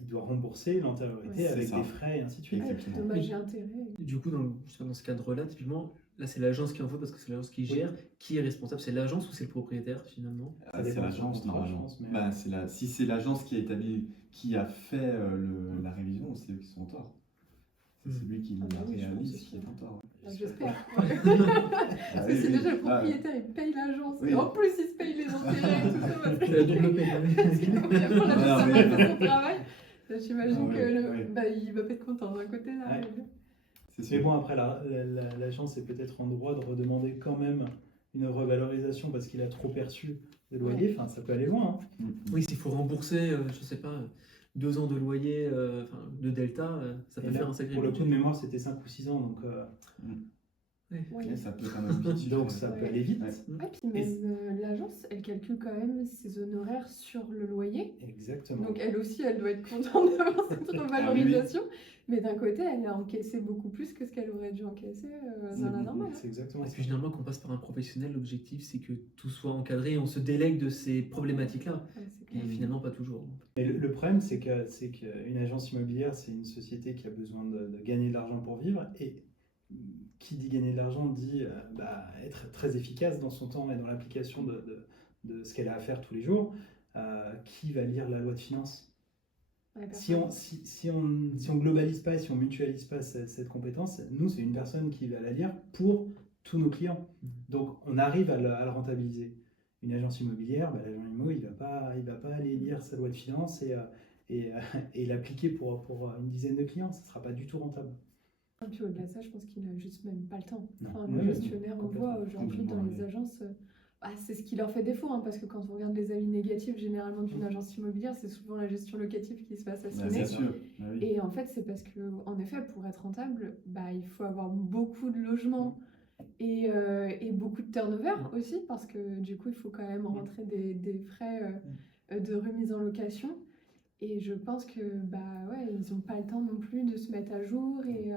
il doit rembourser l'antériorité Ouais, avec c'est ça. des frais et ainsi de suite. Ah, et puis Exactement. dommage et intérêt. Du coup, dans ce cadre-là, typiquement, là c'est l'agence qui en faut parce que c'est l'agence qui gère. Qui est responsable? C'est l'agence ou c'est le propriétaire finalement? Ça C'est dépend l'agence, du contrat, je normalement. pense, mais- Si c'est l'agence qui a établi, qui a fait la révision, c'est eux qui sont en tort. C'est celui qui Ah bah la oui, je pense réalise aussi. qui est en tort. J'espère. Ah Parce que oui, si oui. déjà le Ah, propriétaire il paye l'agence, Oui. et en plus il se paye les intérêts et tout ça, parce C'est la double paie. que vraiment la Ah, gestion mais- de son travail, j'imagine Ah, oui, que oui. il va pas être content d'un côté là. Ouais. C'est Mais sûr. bon, après, l'agence est peut-être en droit de redemander quand même une revalorisation parce qu'il a trop perçu de loyer. Ouais. Enfin, ça peut aller loin. Hein. Mm, mm. Oui, s'il faut rembourser, je sais pas, 2 ans de loyer, de delta, ça peut Et là, faire un sacré pour le coup budget. de mémoire, c'était 5 ou 6 ans, donc, Ouais. Et ça peut quand même vite. donc ça peut Ouais. aller vite. Ouais. Ouais, puis même l'agence, elle calcule quand même ses honoraires sur le loyer. Exactement. Donc elle aussi, elle doit être contente d'avoir cette revalorisation. Mais d'un côté, elle a encaissé beaucoup plus que ce qu'elle aurait dû encaisser dans la normale. C'est exactement Et ça. puis généralement, quand on passe par un professionnel, l'objectif c'est que tout soit encadré et on se délègue de ces problématiques-là. Ouais, c'est Et clair. finalement, pas toujours. Mais le problème, c'est qu'une agence immobilière, c'est une société qui a besoin de gagner de l'argent pour vivre. Et qui dit gagner de l'argent dit être très efficace dans son temps et dans l'application de ce qu'elle a à faire tous les jours. Qui va lire la loi de finances? Ouais, Si on globalise pas et si on mutualise pas cette compétence, nous, c'est une personne qui va la lire pour tous nos clients. Donc, on arrive à le rentabiliser. Une agence immobilière, l'agent immo, il va pas aller lire sa loi de finances et l'appliquer pour une dizaine de clients. Ce sera pas du tout rentable. Et puis au-delà de ça, je pense qu'il n'a juste même pas le temps. Non. Enfin, Ouais, le ouais, gestionnaire, on complètement. voit aujourd'hui dans les Complètement, agences, c'est ce qui leur fait défaut, parce que quand on regarde les avis négatifs généralement d'une agence immobilière, c'est souvent la gestion locative qui se fait Bien assassiner. sûr. Ah oui. Et en fait, c'est parce que, en effet, pour être rentable, il faut avoir beaucoup de logements et beaucoup de turnover aussi, parce que du coup, il faut quand même rentrer des frais de remise en location. Et je pense que ils n'ont pas le temps non plus de se mettre à jour et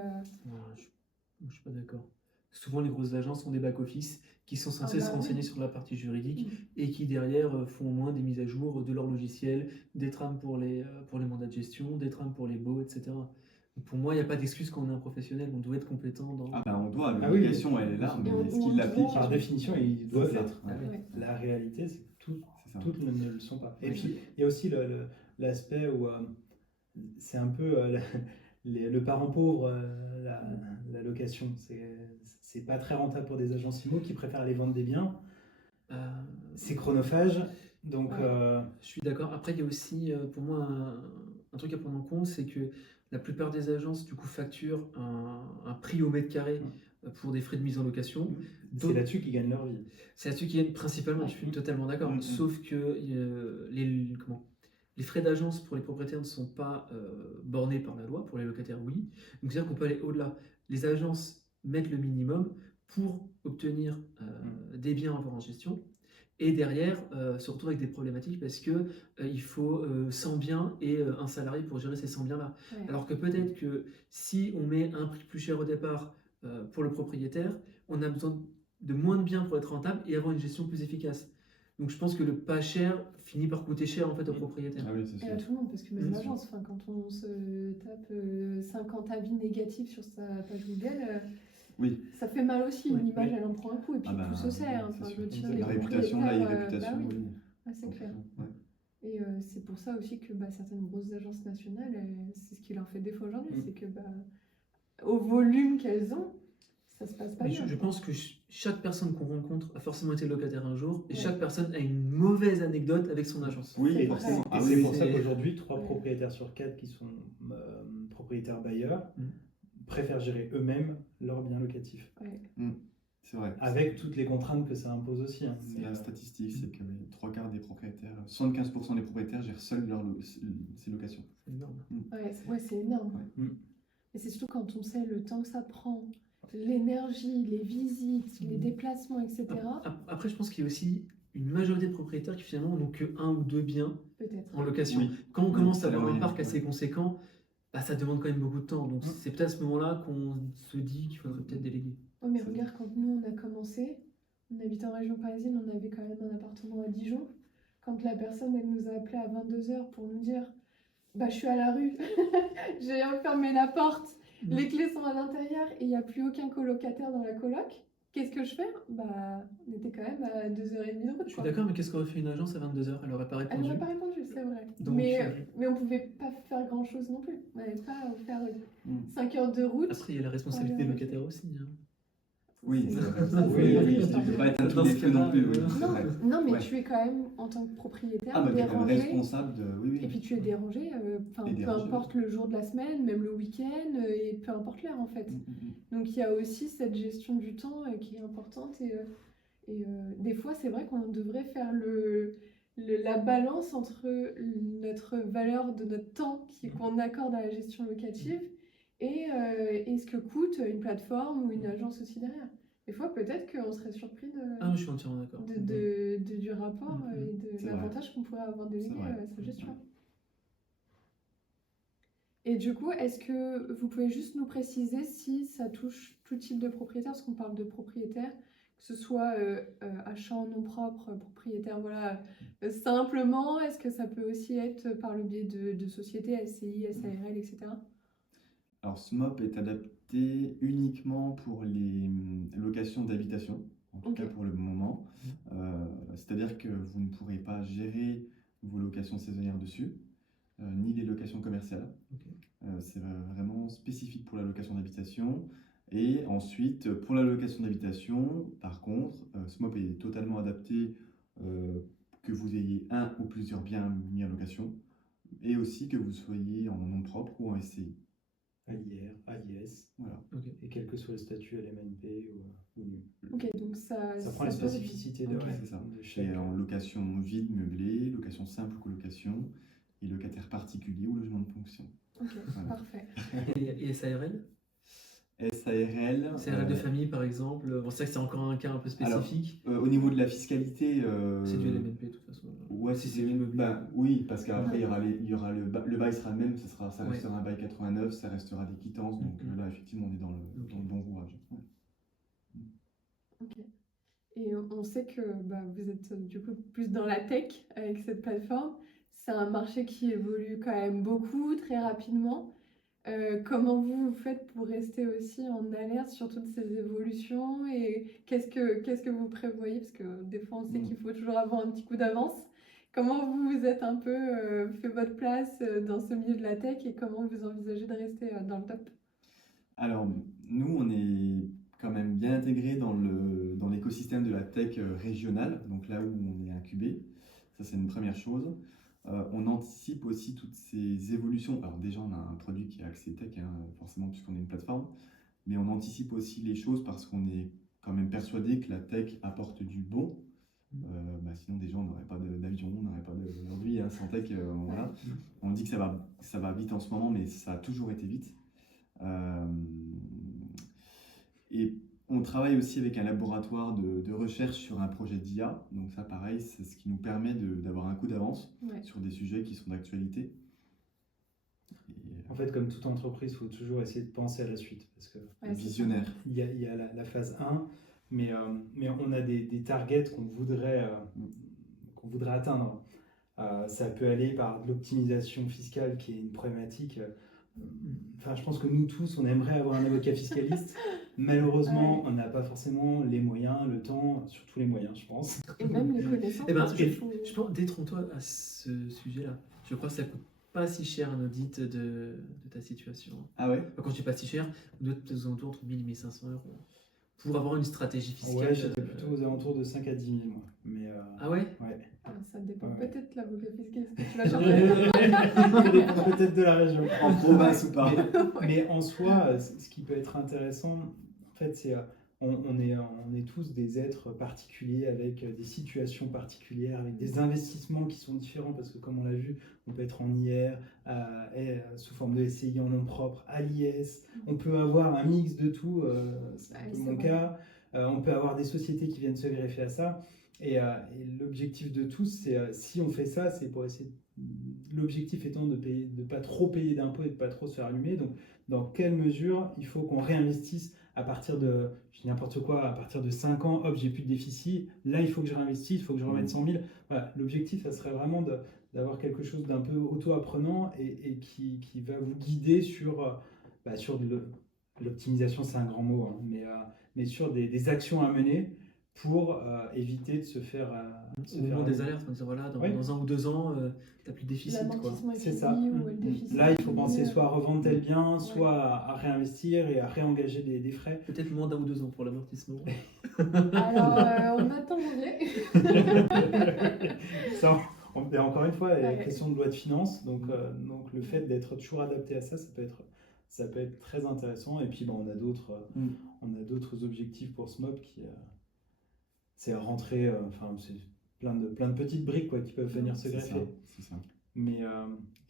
Je suis pas d'accord. Souvent, les grosses agences ont des back-office qui sont censés se renseigner sur la partie juridique et qui derrière font au moins des mises à jour de leur logiciel, des trames pour les mandats de gestion, des trames pour les baux, etc. Donc, pour moi, il n'y a pas d'excuse quand on est un professionnel, on doit être compétent dans... On doit, Ah oui, l'obligation elle est là, mais Et est-ce on qu'il l'applique? doit- Par définition, ils doivent C'est ça. l'être. Ouais. ouais. La réalité, c'est que C'est ça. toutes ne le sont pas. Et Oui. puis, il y a aussi l'aspect où c'est un peu le parent pauvre, la location. C'est pas très rentable pour des agences immo qui préfèrent aller vendre des biens. Euh, C'est chronophage. Donc, Ouais. Je suis d'accord. Après, il y a aussi, pour moi, un truc à prendre en compte, c'est que la plupart des agences, du coup, facturent un prix au mètre carré pour des frais de mise en location. c'est là-dessus qu'ils gagnent leur vie. C'est là-dessus qui est principalement, je suis totalement d'accord. Mhm. Sauf que les frais d'agence pour les propriétaires ne sont pas bornés par la loi, pour les locataires, oui. Donc, c'est-à-dire qu'on peut aller au-delà. Les agences mettent le minimum pour obtenir des biens à avoir en gestion. Et derrière, se retrouve avec des problématiques parce que il faut 100 biens et un salarié pour gérer ces 100 biens-là. Ouais. Alors que peut-être que si on met un prix plus cher au départ pour le propriétaire, on a besoin de moins de biens pour être rentable et avoir une gestion plus efficace. Donc je pense que le pas cher finit par coûter cher en fait au propriétaire. Ah oui, c'est Et à sûr. tout le monde, parce que même Bien sûr. l'agence, enfin, quand on se tape 50 avis négatifs sur sa page Google, Oui. ça fait mal aussi. Ouais. L'image, elle en prend un coup. Et puis Ah bah, tout se sait. Hein. c'est Enfin, je sûr. veux dire, La les La réputation, la propriétaires, irréputation, bah oui, oui. ouais, c'est clair. Ouais. Et c'est pour ça aussi que certaines grosses agences nationales, c'est ce qui leur fait défaut aujourd'hui, c'est que au volume qu'elles ont, ça se passe pas Mais bien. je pense que chaque personne qu'on rencontre a forcément été locataire un jour, et Ouais. chaque personne a une mauvaise anecdote avec son agence. Oui, C'est forcément. vrai. Et Ah c'est oui, pour ça c'est- qu'aujourd'hui, 3 Ouais. propriétaires sur 4 qui sont propriétaires bailleurs Mm. préfèrent gérer eux-mêmes leurs biens locatifs. Ouais. c'est vrai. Avec toutes les contraintes que ça impose aussi. Hein. La statistique, c'est que 3/4 des propriétaires, 75% des propriétaires gèrent seuls ces locations. C'est énorme. Ouais, c'est énorme. Ouais. Et c'est surtout quand on sait le temps que ça prend, l'énergie, les visites, les déplacements, etc. Après, je pense qu'il y a aussi une majorité de propriétaires qui finalement n'ont que 1 ou 2 biens Peut-être. en location. Oui. Quand on Oui, commence c'est à la avoir un moyenne, parc ouais. assez conséquent, ça demande quand même beaucoup de temps. Donc Mm. c'est peut-être à ce moment-là qu'on se dit qu'il faudrait peut-être déléguer. Ouais, mais regarde, quand nous on a commencé, on habitait en région parisienne, on avait quand même un appartement à Dijon. Quand la personne elle nous a appelé à 22h pour nous dire bah je suis à la rue, j'ai fermé la porte, les clés sont à l'intérieur et il n'y a plus aucun colocataire dans la coloc. Qu'est-ce que je fais? Bah on était quand même à 2h30 de route. Je suis quoi. d'accord, mais qu'est-ce qu'aurait fait une agence à 22h? Elle aurait pas Elle répondu. n'aurait pas répondu, c'est vrai. Donc, mais on pouvait pas faire grand chose non plus. On n'avait pas faire 5 heures de route. Après, il y a la responsabilité des locataires aussi. Hein. Oui, c'est vrai. Ça, Oui, c'est- oui, tu ne peux pas être un tout Dans ce défait non cas-là, plus. Oui, euh, c'est Non, vrai. non, mais Ouais. tu es quand même, en tant que propriétaire, Ah, bah, tu es quand même dérangé. responsable de. Oui, oui. Et puis tu es dérangé, Et peu dérangé, importe le jour de la semaine, même le week-end, et peu importe l'heure en fait. Donc il y a aussi cette gestion du temps qui est importante. Et des fois, c'est vrai qu'on devrait faire la balance entre notre valeur de notre temps qu'on accorde à la gestion locative et ce que coûte une plateforme ou une agence aussi derrière. Des fois, peut-être qu'on serait surpris Ah, je suis entièrement d'accord. du rapport et de C'est vrai. l'avantage qu'on pourrait avoir délégué C'est vrai. à sa gestion. Et du coup, est-ce que vous pouvez juste nous préciser si ça touche tout type de propriétaire, parce qu'on parle de propriétaire, que ce soit achat en nom propre, propriétaire, voilà, simplement, est-ce que ça peut aussi être par le biais de sociétés, SCI, SARL, etc. Alors, SMOP est adapté uniquement pour les locations d'habitation, en tout Ok. cas pour le moment. C'est-à-dire que vous ne pourrez pas gérer vos locations saisonnières dessus, ni les locations commerciales. Ok. C'est vraiment spécifique pour la location d'habitation. Et ensuite, pour la location d'habitation, par contre, SMOP est totalement adapté que vous ayez un ou plusieurs biens mis en location, et aussi que vous soyez en nom propre ou en SCI. AIR, AIS, Voilà. Ok. et quel que soit le statut LMNP ou NU. Ok, donc ça Ça prend la peut- spécificité de, Ok. C'est ça. de Et chaque. en location vide, meublée, location simple ou colocation, et locataire particulier ou logement de fonction. Ok, Voilà. parfait. Et SARL? SARL. SARL de famille, par exemple. Bon, c'est vrai que c'est encore un cas un peu spécifique. Au niveau de la fiscalité. C'est du LMNP de toute façon. Ouais, Si si c'est c'est du meublé. oui, parce qu'après, Ouais. il y aura le bail sera le même, ça Ouais. restera un bail 89, ça restera des quittances, donc Mhm. là, effectivement, on est dans Ok. le bon rouage. Ouais. Ok. Et on sait que vous êtes du coup plus dans la tech avec cette plateforme. C'est un marché qui évolue quand même beaucoup, très rapidement. Comment vous faites pour rester aussi en alerte sur toutes ces évolutions et qu'est-ce que vous prévoyez? Parce que des fois, on sait qu'il faut toujours avoir un petit coup d'avance. Comment vous êtes un peu fait votre place dans ce milieu de la tech et comment vous envisagez de rester dans le top? Alors, nous, on est quand même bien intégré dans l'écosystème de la tech régionale, donc là où on est incubé. Ça, c'est une première chose. On anticipe aussi toutes ces évolutions. Alors déjà, on a un produit qui est axé tech, hein, forcément, puisqu'on est une plateforme, mais on anticipe aussi les choses parce qu'on est quand même persuadé que la tech apporte du bon. Sinon, déjà, on n'aurait pas d'avion, on n'aurait pas d'aujourd'hui, hein, sans tech. Voilà. On dit que ça va vite en ce moment, mais ça a toujours été vite. Et on travaille aussi avec un laboratoire de recherche sur un projet d'IA. Donc ça, pareil, c'est ce qui nous permet d'avoir un coup d'avance Ouais. sur des sujets qui sont d'actualité. En fait, comme toute entreprise, il faut toujours essayer de penser à la suite. Parce que Ouais, c'est ça. Visionnaire. il y a la phase 1, mais on a des targets qu'on voudrait qu'on voudrait atteindre. Ça peut aller par de l'optimisation fiscale qui est une problématique. Enfin, je pense que nous tous, on aimerait avoir un avocat fiscaliste. Malheureusement, on n'a pas forcément les moyens, le temps, surtout les moyens, je pense. Et même les connaissances. Eh ben, parce que je pense, détrompe-toi à ce sujet-là. Je crois que ça coûte pas si cher un audit de ta situation. Ah ouais? Enfin, quand je dis pas si cher, on doit être aux alentours entre 1000 et 1500 euros. Pour avoir une stratégie fiscale. Ouais, j'étais plutôt aux alentours de 5 à 10 000, moi. Mais, Ah ouais? ouais. ça dépend Ouais. peut-être de l'avocat fiscaliste que tu vas Ça chercher. dépend peut-être de la région. En province ou pas? Mais en soi, ce qui peut être intéressant, en fait, c'est on est tous des êtres particuliers avec des situations particulières, avec des investissements qui sont différents parce que comme on l'a vu, on peut être en IR, sous forme de SCI en nom propre, à l'IS, on peut avoir un mix de tout, c'est un Ouais, peu c'est mon vrai. cas, on peut avoir des sociétés qui viennent se greffer à ça. Et l'objectif de tous, c'est si on fait ça, c'est pour essayer. L'objectif étant de pas trop payer d'impôts et de pas trop se faire allumer. Donc, dans quelle mesure il faut qu'on réinvestisse à partir de, je dis n'importe quoi, à partir de 5 ans, hop, j'ai plus de déficit. Là, il faut que je réinvestisse, il faut que je remette 100 000. Voilà, l'objectif, ça serait vraiment d'avoir quelque chose d'un peu auto-apprenant et qui va vous guider sur l'optimisation, c'est un grand mot, hein, mais sur des actions à mener pour éviter de se faire. Au moment des alertes, on dire voilà, dans, Oui. dans 1 ou 2 ans, t'as plus de déficit. Quoi. L'amortissement est C'est fini ça. ou le déficit. Là, il est faut fini. penser soit à revendre tel bien, soit à réinvestir et à réengager des frais. Peut-être moins d'1 ou 2 ans pour l'amortissement. Alors, on attend janvier. Ça, et encore une fois, il y a la Ouais. question de loi de finances, donc le fait d'être toujours adapté à ça, ça peut être très intéressant. Et puis, on a d'autres objectifs pour SMOP qui, c'est rentrer, enfin, c'est plein de petites briques quoi, qui peuvent venir se greffer. C'est ça. Mais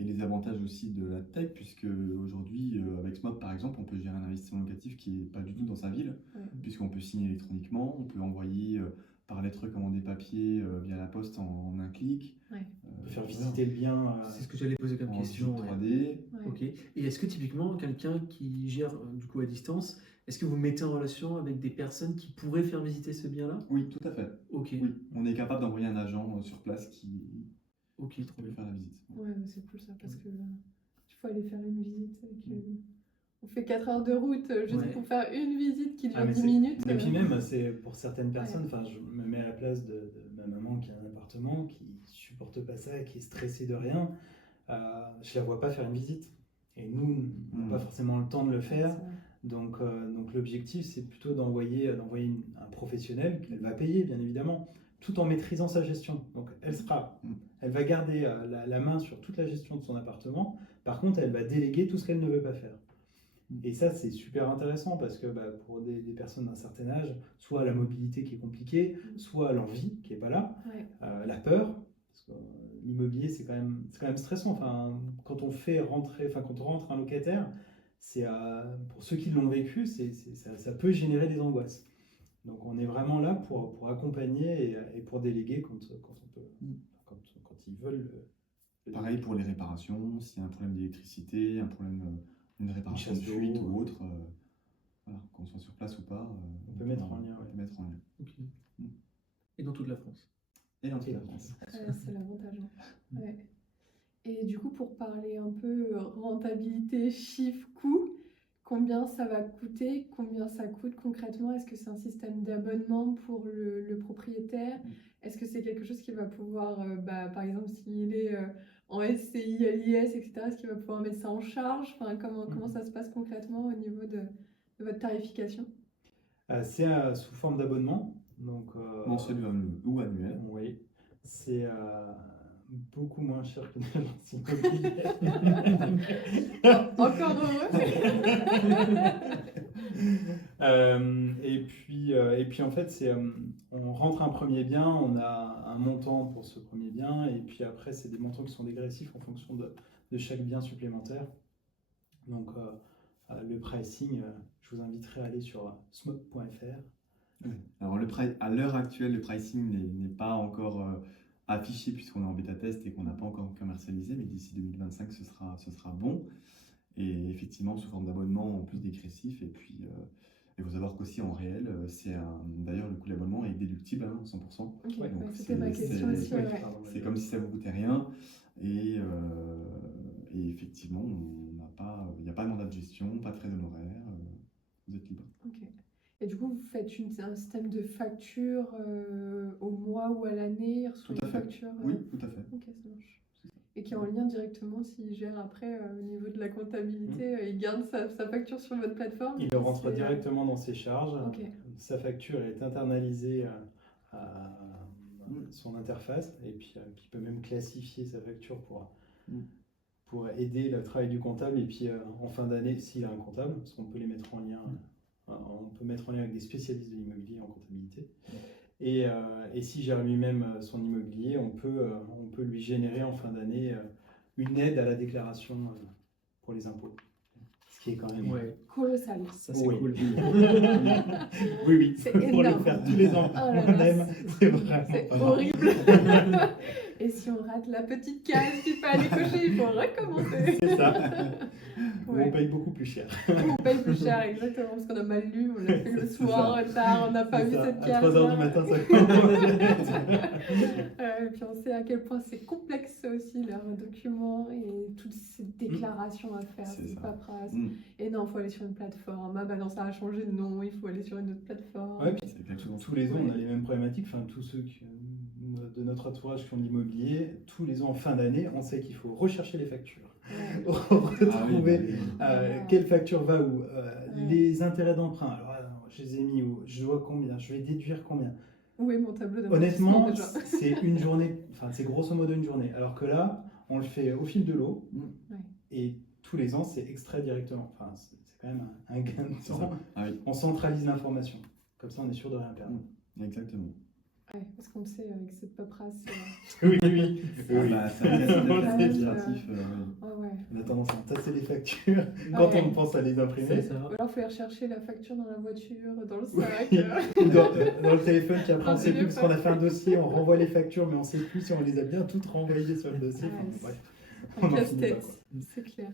Et les avantages aussi de la tech, puisque aujourd'hui, avec Smop par exemple, on peut gérer un investissement locatif qui n'est pas du tout dans sa ville, Ouais. puisqu'on peut signer électroniquement, on peut envoyer par lettre commandée papier via la poste en un clic. Ouais. on peut faire visiter le bien. C'est ce que j'allais poser comme En question. visu ouais. 3D. Ouais. Ok. Et est-ce que typiquement, quelqu'un qui gère du coup à distance, est-ce que vous mettez en relation avec des personnes qui pourraient faire visiter ce bien-là? Oui, tout à fait. Ok. Oui, on est capable d'envoyer un agent sur place qui Ok, trop peut bien. faire la visite. Ouais, mais c'est cool ça parce que il faut aller faire une visite. On fait 4 heures de route juste Ouais. pour faire une visite qui dure Ah, mais 10 c'est- minutes. Et puis même, c'est pour certaines personnes, enfin, je me mets à la place de ma maman qui a un appartement, qui supporte pas ça, qui est stressée de rien. Je la vois pas faire une visite. Et nous, on n'a pas forcément le temps de le faire. Donc l'objectif, c'est plutôt d'envoyer un professionnel qu'elle va payer, bien évidemment, tout en maîtrisant sa gestion. Donc elle va garder la main sur toute la gestion de son appartement. Par contre, elle va déléguer tout ce qu'elle ne veut pas faire. Et ça, c'est super intéressant parce que pour des personnes d'un certain âge, soit la mobilité qui est compliquée, soit l'envie qui n'est pas là, Ouais. la peur. Parce que l'immobilier, c'est quand même stressant. Enfin, quand on rentre un locataire, c'est pour ceux qui l'ont vécu, ça peut générer des angoisses. Donc on est vraiment là pour accompagner et pour déléguer quand on peut, quand ils veulent. Pareil pour les réparations, s'il y a un problème d'électricité, un problème, une réparation de chasse d'eau, fuite ou autre, voilà, qu'on soit sur place ou pas, On peut mettre en lien, on ouais. peut mettre en lien. Ok. Et dans toute la France. Et dans toute Et la dans France. C'est l'avantage. Hein. Ouais. Et du coup, pour parler un peu rentabilité, chiffre, coût, combien ça va coûter, combien ça coûte concrètement? Est-ce que c'est un système d'abonnement pour le propriétaire? Est-ce que c'est quelque chose qui va pouvoir, par exemple, s'il est en SCI, à l'IS, etc., est-ce qu'il va pouvoir mettre ça en charge? Enfin, comment ça se passe concrètement au niveau de votre tarification? C'est sous forme d'abonnement. Donc, Mensuel ou annuel. oui, c'est beaucoup moins cher que l'agence immobilière. Encore heureux. Et puis en fait, on rentre un premier bien, on a un montant pour ce premier bien, et puis après, c'est des montants qui sont dégressifs en fonction de chaque bien supplémentaire. Donc, le pricing, je vous inviterai à aller sur smop.fr. Oui. Alors à l'heure actuelle, le pricing n'est pas encore affiché puisqu'on est en bêta test et qu'on n'a pas encore commercialisé, mais d'ici 2025, ce sera bon. Et effectivement, sous forme d'abonnement en plus dégressif. Et puis Il faut savoir qu'aussi en réel, d'ailleurs le coût de l'abonnement est déductible, hein, 100%. Ok, Ouais, ouais, donc c'était ma question aussi. Oui, Ouais. pardon, C'est comme si ça vous coûtait rien. Et effectivement, il n'y a pas de mandat de gestion, pas de frais d'honoraires, vous êtes libre. Ok. Et du coup, vous faites un système de facture au mois ou à l'année, il reçoit Tout à une fait. facture. Oui, tout à fait. Ok, ça marche. Et qui est en lien directement s'il gère après au niveau de la comptabilité, il garde sa facture sur votre plateforme. Il et le puis rentre c'est, directement dans ses charges. Ok. Sa facture est internalisée à son interface et puis il peut même classifier sa facture pour aider le travail du comptable. Et puis en fin d'année, s'il a un comptable, parce qu'on peut les mettre en lien, on peut mettre en lien avec des spécialistes de l'immobilier en comptabilité. Et s'il gère lui-même son immobilier, on peut lui générer en fin d'année une aide à la déclaration pour les impôts. Ce qui est quand même... Ouais, Colossal. ça c'est Oui. cool. Oui, C'est pour le énorme. faire tous les ans, Oh là là, on aime, c'est vraiment C'est pas mal. horrible. Et si on rate la petite case qu'il fallait cocher, il faut recommencer. C'est ça. Ou Ouais. on paye beaucoup plus cher. On paye plus cher, exactement, parce qu'on a mal lu, on l'a fait le soir, tard, on n'a pas vu C'est ça. cette À case. 3h du matin, ça commence. Et puis on sait à quel point c'est complexe aussi leurs documents et toutes ces déclarations à faire, C'est ces ça. paperasses. Mm. Et non, il faut aller sur une plateforme. Ah bah non, ça a changé de nom, il faut aller sur une autre plateforme. Ouais, puis C'est exactement tous les ans, on a les mêmes problématiques. Enfin, tous ceux de notre entourage qui ont de l'immobilier, tous les ans en fin d'année, on sait qu'il faut rechercher les factures. Ouais. Retrouver Ouais. quelle facture va où, Ouais. les intérêts d'emprunt. Alors, je les ai mis où, je vois combien, je vais déduire combien. Où est mon tableau d'investissement Honnêtement, déjà? c'est une journée, enfin c'est grosso modo une journée. Alors que là, on le fait au fil de l'eau Ouais. et tous les ans, c'est extrait directement. Enfin, c'est quand même un gain de C'est temps. ça. Ah oui, On centralise l'information. Comme ça, on est sûr de rien perdre. exactement. Ouais, parce qu'on le sait avec cette paperasse. Oui, oui. Ça reste Ouais. administratif. Ouais. On a tendance à tasser les factures quand Ouais. on pense à les C'est imprimer. ça. Ou alors il faut aller rechercher la facture dans la voiture, dans le sac. Ou dans le téléphone, puis après Dans on le sait plus parce qu'on a téléphone. fait un dossier, on renvoie les factures, mais on sait plus si on les a bien toutes renvoyées sur le dossier. Enfin, Ouais, bref, Un on en finit pas, casse-tête, quoi. c'est clair.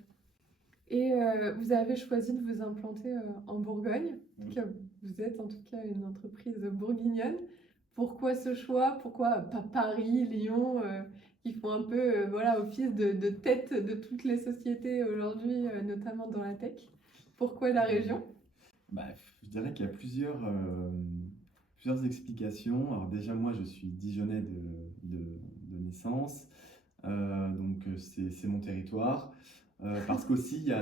Et vous avez choisi de vous implanter en Bourgogne. En tout cas, vous êtes en tout cas une entreprise bourguignonne. Pourquoi ce choix? Pourquoi pas Paris, Lyon, qui font un peu voilà, office de tête de toutes les sociétés aujourd'hui, notamment dans la tech? Pourquoi la région? Bah, je dirais qu'il y a plusieurs explications. Alors déjà, moi, je suis Dijonnais de naissance, donc c'est mon territoire. Parce qu'aussi, il y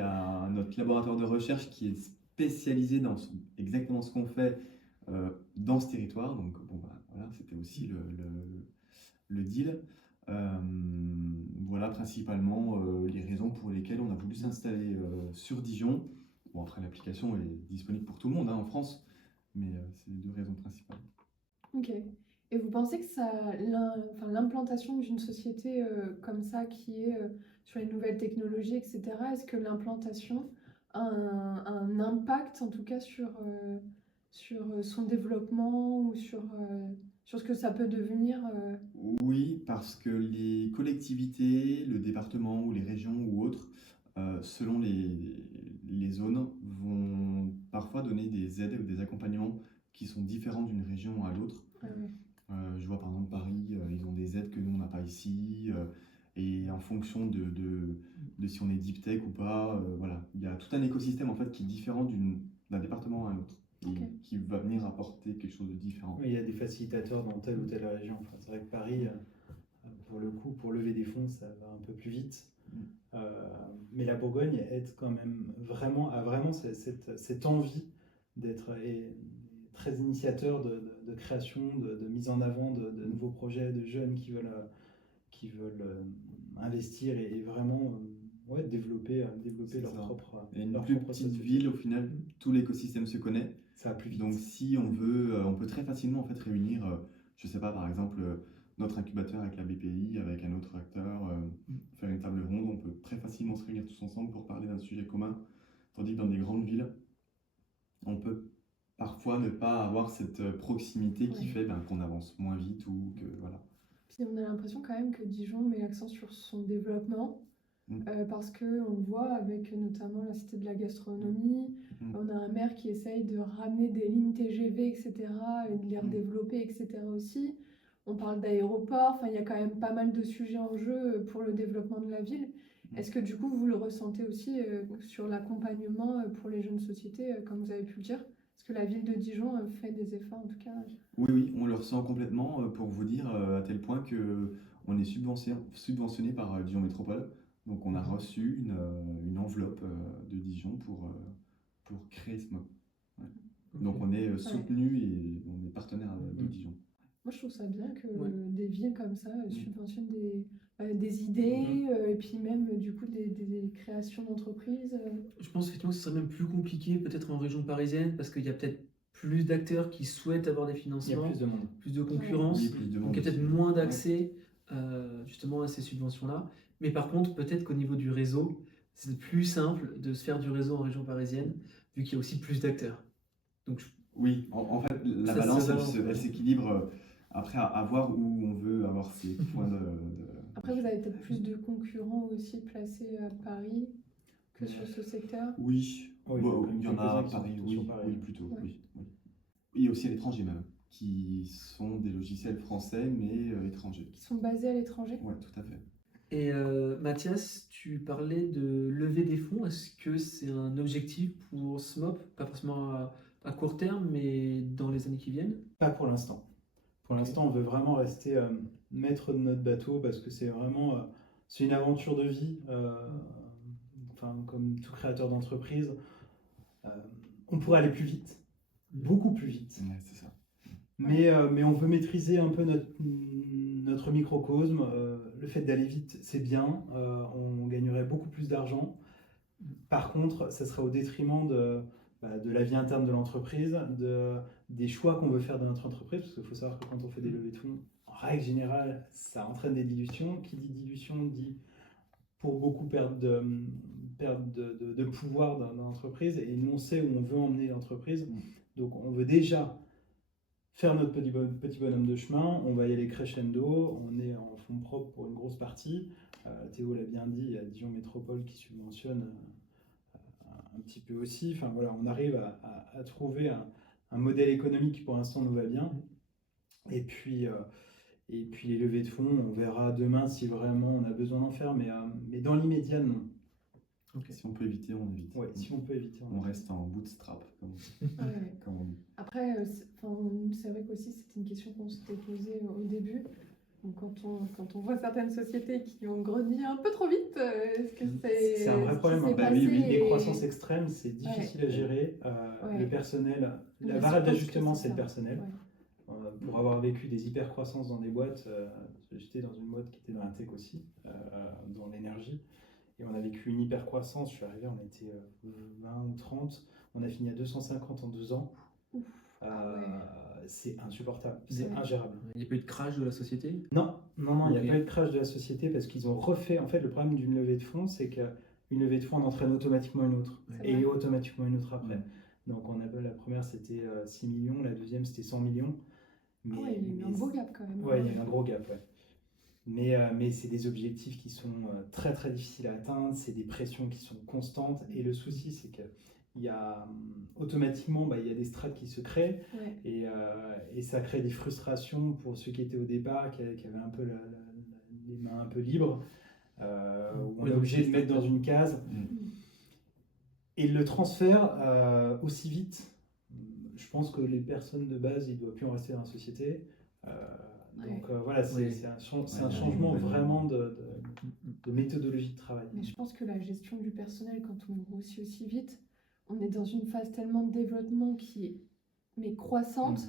a notre laboratoire de recherche qui est spécialisé dans exactement ce qu'on fait dans ce territoire. Donc, bon, bah, voilà, c'était aussi le deal. Voilà principalement les raisons pour lesquelles on a voulu s'installer sur Dijon. Bon, après, l'application est disponible pour tout le monde hein, en France, mais c'est les deux raisons principales. Ok. Et vous pensez que l'implantation d'une société comme ça, qui est sur les nouvelles technologies, etc., est-ce que l'implantation a un impact, en tout cas, sur son développement ou sur ce que ça peut devenir Oui, parce que les collectivités, le département ou les régions ou autres, selon les zones, vont parfois donner des aides ou des accompagnements qui sont différents d'une région à l'autre. ouais. Je vois par exemple Paris, ils ont des aides que nous on n'a pas ici, et en fonction de si on est deep tech ou pas, voilà, il y a tout un écosystème en fait qui est différent d'un département à un autre, et Ok. qui va venir apporter quelque chose de différent. Oui, il y a des facilitateurs dans telle ou telle région. Enfin, c'est vrai que Paris, pour le coup, pour lever des fonds, ça va un peu plus vite. Mais la Bourgogne aide quand même a vraiment cette envie d'être très initiateur de création, de mise en avant de nouveaux projets, de jeunes qui veulent investir et vraiment développer C'est leur ça. propre Et une leur plus propre petite société. ville, au final, tout l'écosystème se connaît. Ça va plus vite. Donc si on veut, on peut très facilement en fait réunir, je sais pas, par exemple, notre incubateur avec la BPI, avec un autre acteur, faire une table ronde, on peut très facilement se réunir tous ensemble pour parler d'un sujet commun. Tandis que dans des grandes villes, on peut parfois ne pas avoir cette proximité qui Ouais. fait qu'on avance moins vite ou que voilà. Puis on a l'impression quand même que Dijon met l'accent sur son développement. parce qu'on le voit avec notamment la Cité de la Gastronomie. On a un maire qui essaye de ramener des lignes TGV, etc., et de les redévelopper, etc. aussi. On parle d'aéroports, enfin, il y a quand même pas mal de sujets en jeu pour le développement de la ville. Est-ce que du coup, vous le ressentez aussi sur l'accompagnement pour les jeunes sociétés, comme vous avez pu le dire? Parce que la ville de Dijon fait des efforts, en tout cas. Oui, on le ressent complètement, pour vous dire, à tel point que on est subventionné par Dijon Métropole. Donc on a reçu une enveloppe de Dijon pour créer ce MOB. Ouais. Donc on est soutenu et on est partenaire de Dijon. Moi, je trouve ça bien que des villes comme ça subventionnent des idées et puis même du coup des créations d'entreprises. Je pense effectivement que ce serait même plus compliqué peut-être en région parisienne parce qu'il y a peut-être plus d'acteurs qui souhaitent avoir des Il y a financements, plus de monde. plus de concurrence, Oui, plus de donc il y a monde peut-être aussi. moins d'accès justement à ces subventions-là. Mais par contre, peut-être qu'au niveau du réseau, c'est plus simple de se faire du réseau en région parisienne vu qu'il y a aussi plus d'acteurs. Donc Oui, en fait, la Ça se balance, balance, elle ouais. s'équilibre après à voir où on veut avoir ses points de... Après, vous avez peut-être plus de concurrents aussi placés à Paris que sur ce secteur. Oui, Oui, bon, il y il y a en a à quelques-uns qui sont Paris, plutôt oui, sur Paris. oui, plutôt, Ouais. oui. Et aussi à l'étranger même, qui sont des logiciels français mais étrangers. Qui sont basés à l'étranger. Ouais, tout à fait. Et Mathias, tu parlais de lever des fonds. Est-ce que c'est un objectif pour SMOP? Pas forcément à court terme, mais dans les années qui viennent? Pas pour l'instant. Pour l'instant, on veut vraiment rester maître de notre bateau parce que c'est vraiment c'est une aventure de vie. Enfin, comme tout créateur d'entreprise, on pourrait aller plus vite, beaucoup plus vite. Ouais, c'est ça. Mais on veut maîtriser un peu notre microcosme. Le fait d'aller vite, c'est bien. On gagnerait beaucoup plus d'argent. Par contre, ça serait au détriment de la vie interne de l'entreprise, des choix qu'on veut faire de notre entreprise. Parce qu'il faut savoir que quand on fait des levées de fonds, en règle générale, ça entraîne des dilutions. Qui dit dilution dit pour beaucoup perdre de pouvoir dans l'entreprise. Et nous, on sait où on veut emmener l'entreprise. Donc, on veut déjà faire notre petit bonhomme de chemin, on va y aller crescendo, on est en fonds propres pour une grosse partie. Théo l'a bien dit, il y a Dijon Métropole qui subventionne un petit peu aussi. Enfin voilà, on arrive à trouver un modèle économique qui pour l'instant nous va bien. Et puis les levées de fonds, on verra demain si vraiment on a besoin d'en faire, mais dans l'immédiat, non. Okay. Si on peut éviter, on évite. Ouais, si on peut éviter, on reste en bootstrap, comme on dit. Après, c'est vrai qu'aussi c'était une question qu'on s'était posée au début. Donc, quand on voit certaines sociétés qui ont grandi un peu trop vite, est-ce que c'est un vrai problème. Les croissances extrêmes, c'est difficile à gérer. Le personnel, la variable d'ajustement, c'est le personnel. Pour avoir vécu des hyper croissances dans des boîtes, j'étais dans une boîte qui était dans la tech aussi, dans l'énergie. Et on a vécu une hyper croissance. Je suis arrivé, on était 20 ou 30. On a fini à 250 en 2 ans. C'est insupportable, c'est ingérable. Il n'y a pas eu de crash de la société? Non, il n'y a pas eu de crash de la société parce qu'ils ont refait. En fait, le problème d'une levée de fonds, c'est qu'une levée de fonds en entraîne automatiquement une autre et automatiquement une autre après. Donc, la première c'était 6 millions, la deuxième c'était 100 millions. Mais, il y a eu un beau gap quand même. Ouais, il y a eu un gros gap, ouais. Mais c'est des objectifs qui sont très très difficiles à atteindre, c'est des pressions qui sont constantes. Et le souci, c'est qu'il y a automatiquement il y a des strates qui se créent et ça crée des frustrations pour ceux qui étaient au départ, qui avaient un peu les mains un peu libres, où on est obligé de mettre dans une case. Et le transfert aussi vite, je pense que les personnes de base, ils ne doivent plus en rester dans la société. Donc voilà, c'est un changement vraiment de méthodologie de travail. Mais je pense que la gestion du personnel, quand on grossit aussi vite, on est dans une phase tellement de développement qui est croissante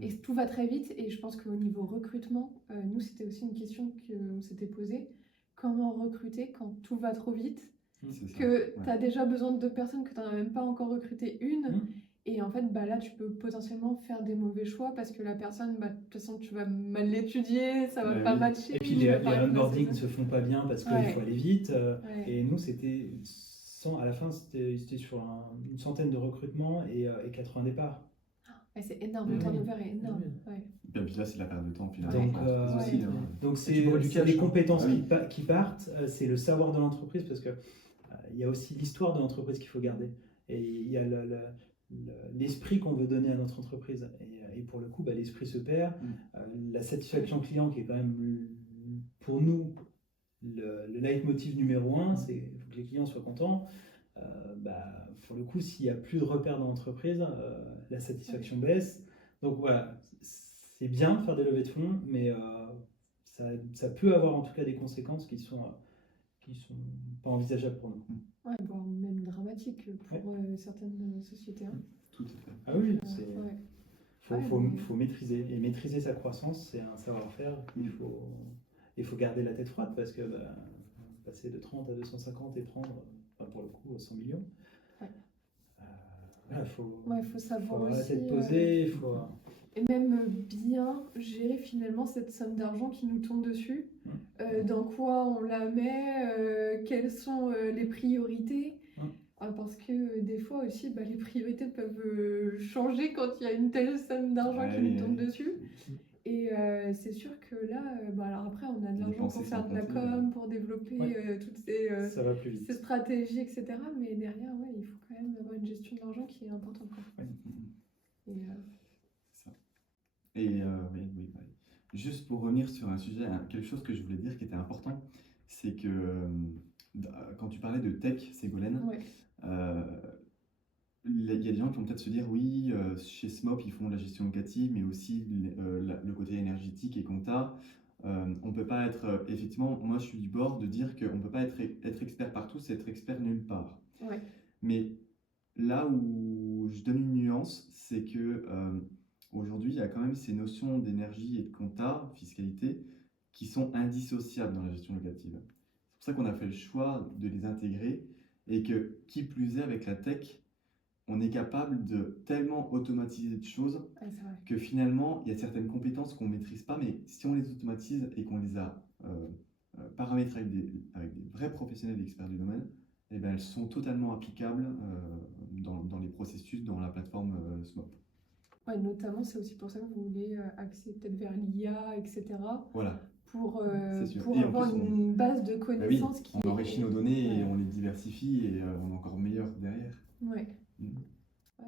et tout va très vite. Et je pense qu'au niveau recrutement, nous, c'était aussi une question qu'on s'était posée. Comment recruter quand tout va trop vite, que tu as déjà besoin de 2 personnes, que tu n'en as même pas encore recruté une. Et en fait, là, tu peux potentiellement faire des mauvais choix parce que la personne, de toute façon, tu vas mal l'étudier, ça va pas matcher. Et puis les onboardings ne se font pas bien parce qu'il faut aller vite. Et nous, à la fin, c'était sur une centaine de recrutements et 80 départs. Ouais, c'est énorme, Oui, le oui. turnover est énorme. Oui. Ouais. Et puis là, c'est la perte de temps, finalement, Donc, pour l'entreprise aussi, hein. Donc Tu c'est vois du cash, les hein. compétences Ah oui. qui partent, c'est le savoir de l'entreprise parce que il y a aussi l'histoire de l'entreprise qu'il faut garder. Et il y a l'esprit qu'on veut donner à notre entreprise. Et pour le coup, l'esprit se perd. La satisfaction client qui est quand même pour nous le leitmotiv numéro un, c'est qu'il faut que les clients soient contents. Pour le coup, s'il n'y a plus de repères dans l'entreprise, la satisfaction baisse. Donc voilà, c'est bien de faire des levées de fonds, mais ça peut avoir en tout cas des conséquences qui sont pas envisageables pour nous. Ouais, voire même dramatique pour certaines sociétés. Hein. Tout à fait. Ah oui, Ouais. faut maîtriser. Et maîtriser sa croissance, c'est un savoir-faire. Il faut garder la tête froide parce que passer de 30 à 250 et prendre, pour le coup, 100 millions, faut savoir avoir la aussi. tête posée, Et même bien gérer finalement cette somme d'argent qui nous tombe dessus. Dans quoi on la met, quelles sont les priorités. Parce que des fois aussi, les priorités peuvent changer quand il y a une telle somme d'argent qui nous tombe dessus. Et c'est sûr que là, alors après, on a de l'argent pour faire de la com, pour développer toutes ça va plus vite. ces stratégies, etc. Mais derrière, il faut quand même avoir une gestion de l'argent qui est importante. Quoi. Et, ça. Et oui. Juste pour revenir sur un sujet, quelque chose que je voulais dire qui était important, c'est que quand tu parlais de tech, Ségolène, il y a des gens qui vont peut-être se dire oui, chez SMOP ils font de la gestion locative, mais aussi le côté énergétique et compta. On peut pas être, effectivement, moi je suis du bord de dire qu'on ne peut pas être expert partout, c'est être expert nulle part. Mais là où je donne une nuance, c'est que aujourd'hui il y a quand même ces notions d'énergie et de compta, fiscalité, qui sont indissociables dans la gestion locative. C'est pour ça qu'on a fait le choix de les intégrer et que, qui plus est, avec la tech, on est capable de tellement automatiser de choses que finalement, il y a certaines compétences qu'on ne maîtrise pas, mais si on les automatise et qu'on les a paramétrées avec des vrais professionnels et experts du domaine, eh ben, elles sont totalement applicables dans les processus, dans la plateforme SMOP. Notamment, c'est aussi pour ça que vous voulez axer peut-être vers l'IA, etc. Voilà. Pour Et avoir une base de connaissances qui on enrichit nos données et on les diversifie et on est encore meilleur derrière.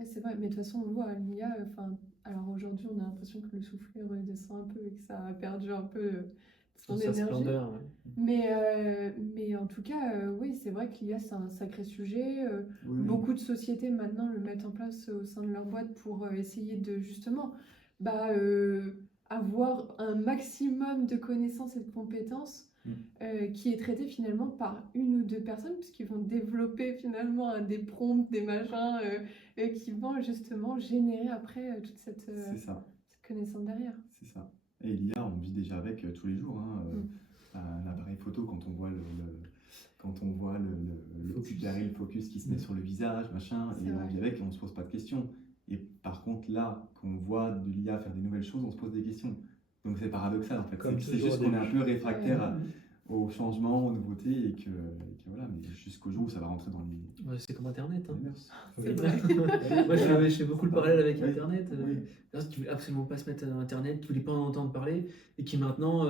C'est vrai, mais de toute façon, on voit l'IA. Alors aujourd'hui, on a l'impression que le soufflet redescend un peu et que ça a perdu un peu son énergie. Splendeur, Mais en tout cas, c'est vrai que l'IA, c'est un sacré sujet. Beaucoup de sociétés maintenant le mettent en place au sein de leur boîte pour essayer de justement avoir un maximum de connaissances et de compétences qui est traité finalement par une ou deux personnes, puisqu'ils vont développer finalement des prompts, des machins qui vont justement générer après toute cette connaissance derrière. C'est ça. Et l'IA, on vit déjà avec tous les jours. Un appareil photo, quand on voit le focus qui se met sur le visage, machin, et on vit avec et on ne se pose pas de questions. Et par contre, là, quand on voit de l'IA faire des nouvelles choses, on se pose des questions. Donc c'est paradoxal en fait. C'est juste qu'on est un peu réfractaire aux changements, aux nouveautés, et que voilà, mais jusqu'au jour où ça va rentrer dans les... c'est comme Internet. les mœurs. C'est vrai. Moi, je fais beaucoup le parallèle avec Internet. Personnes qui ne voulaient absolument pas se mettre à Internet, qui ne voulaient pas en entendre parler, et qui maintenant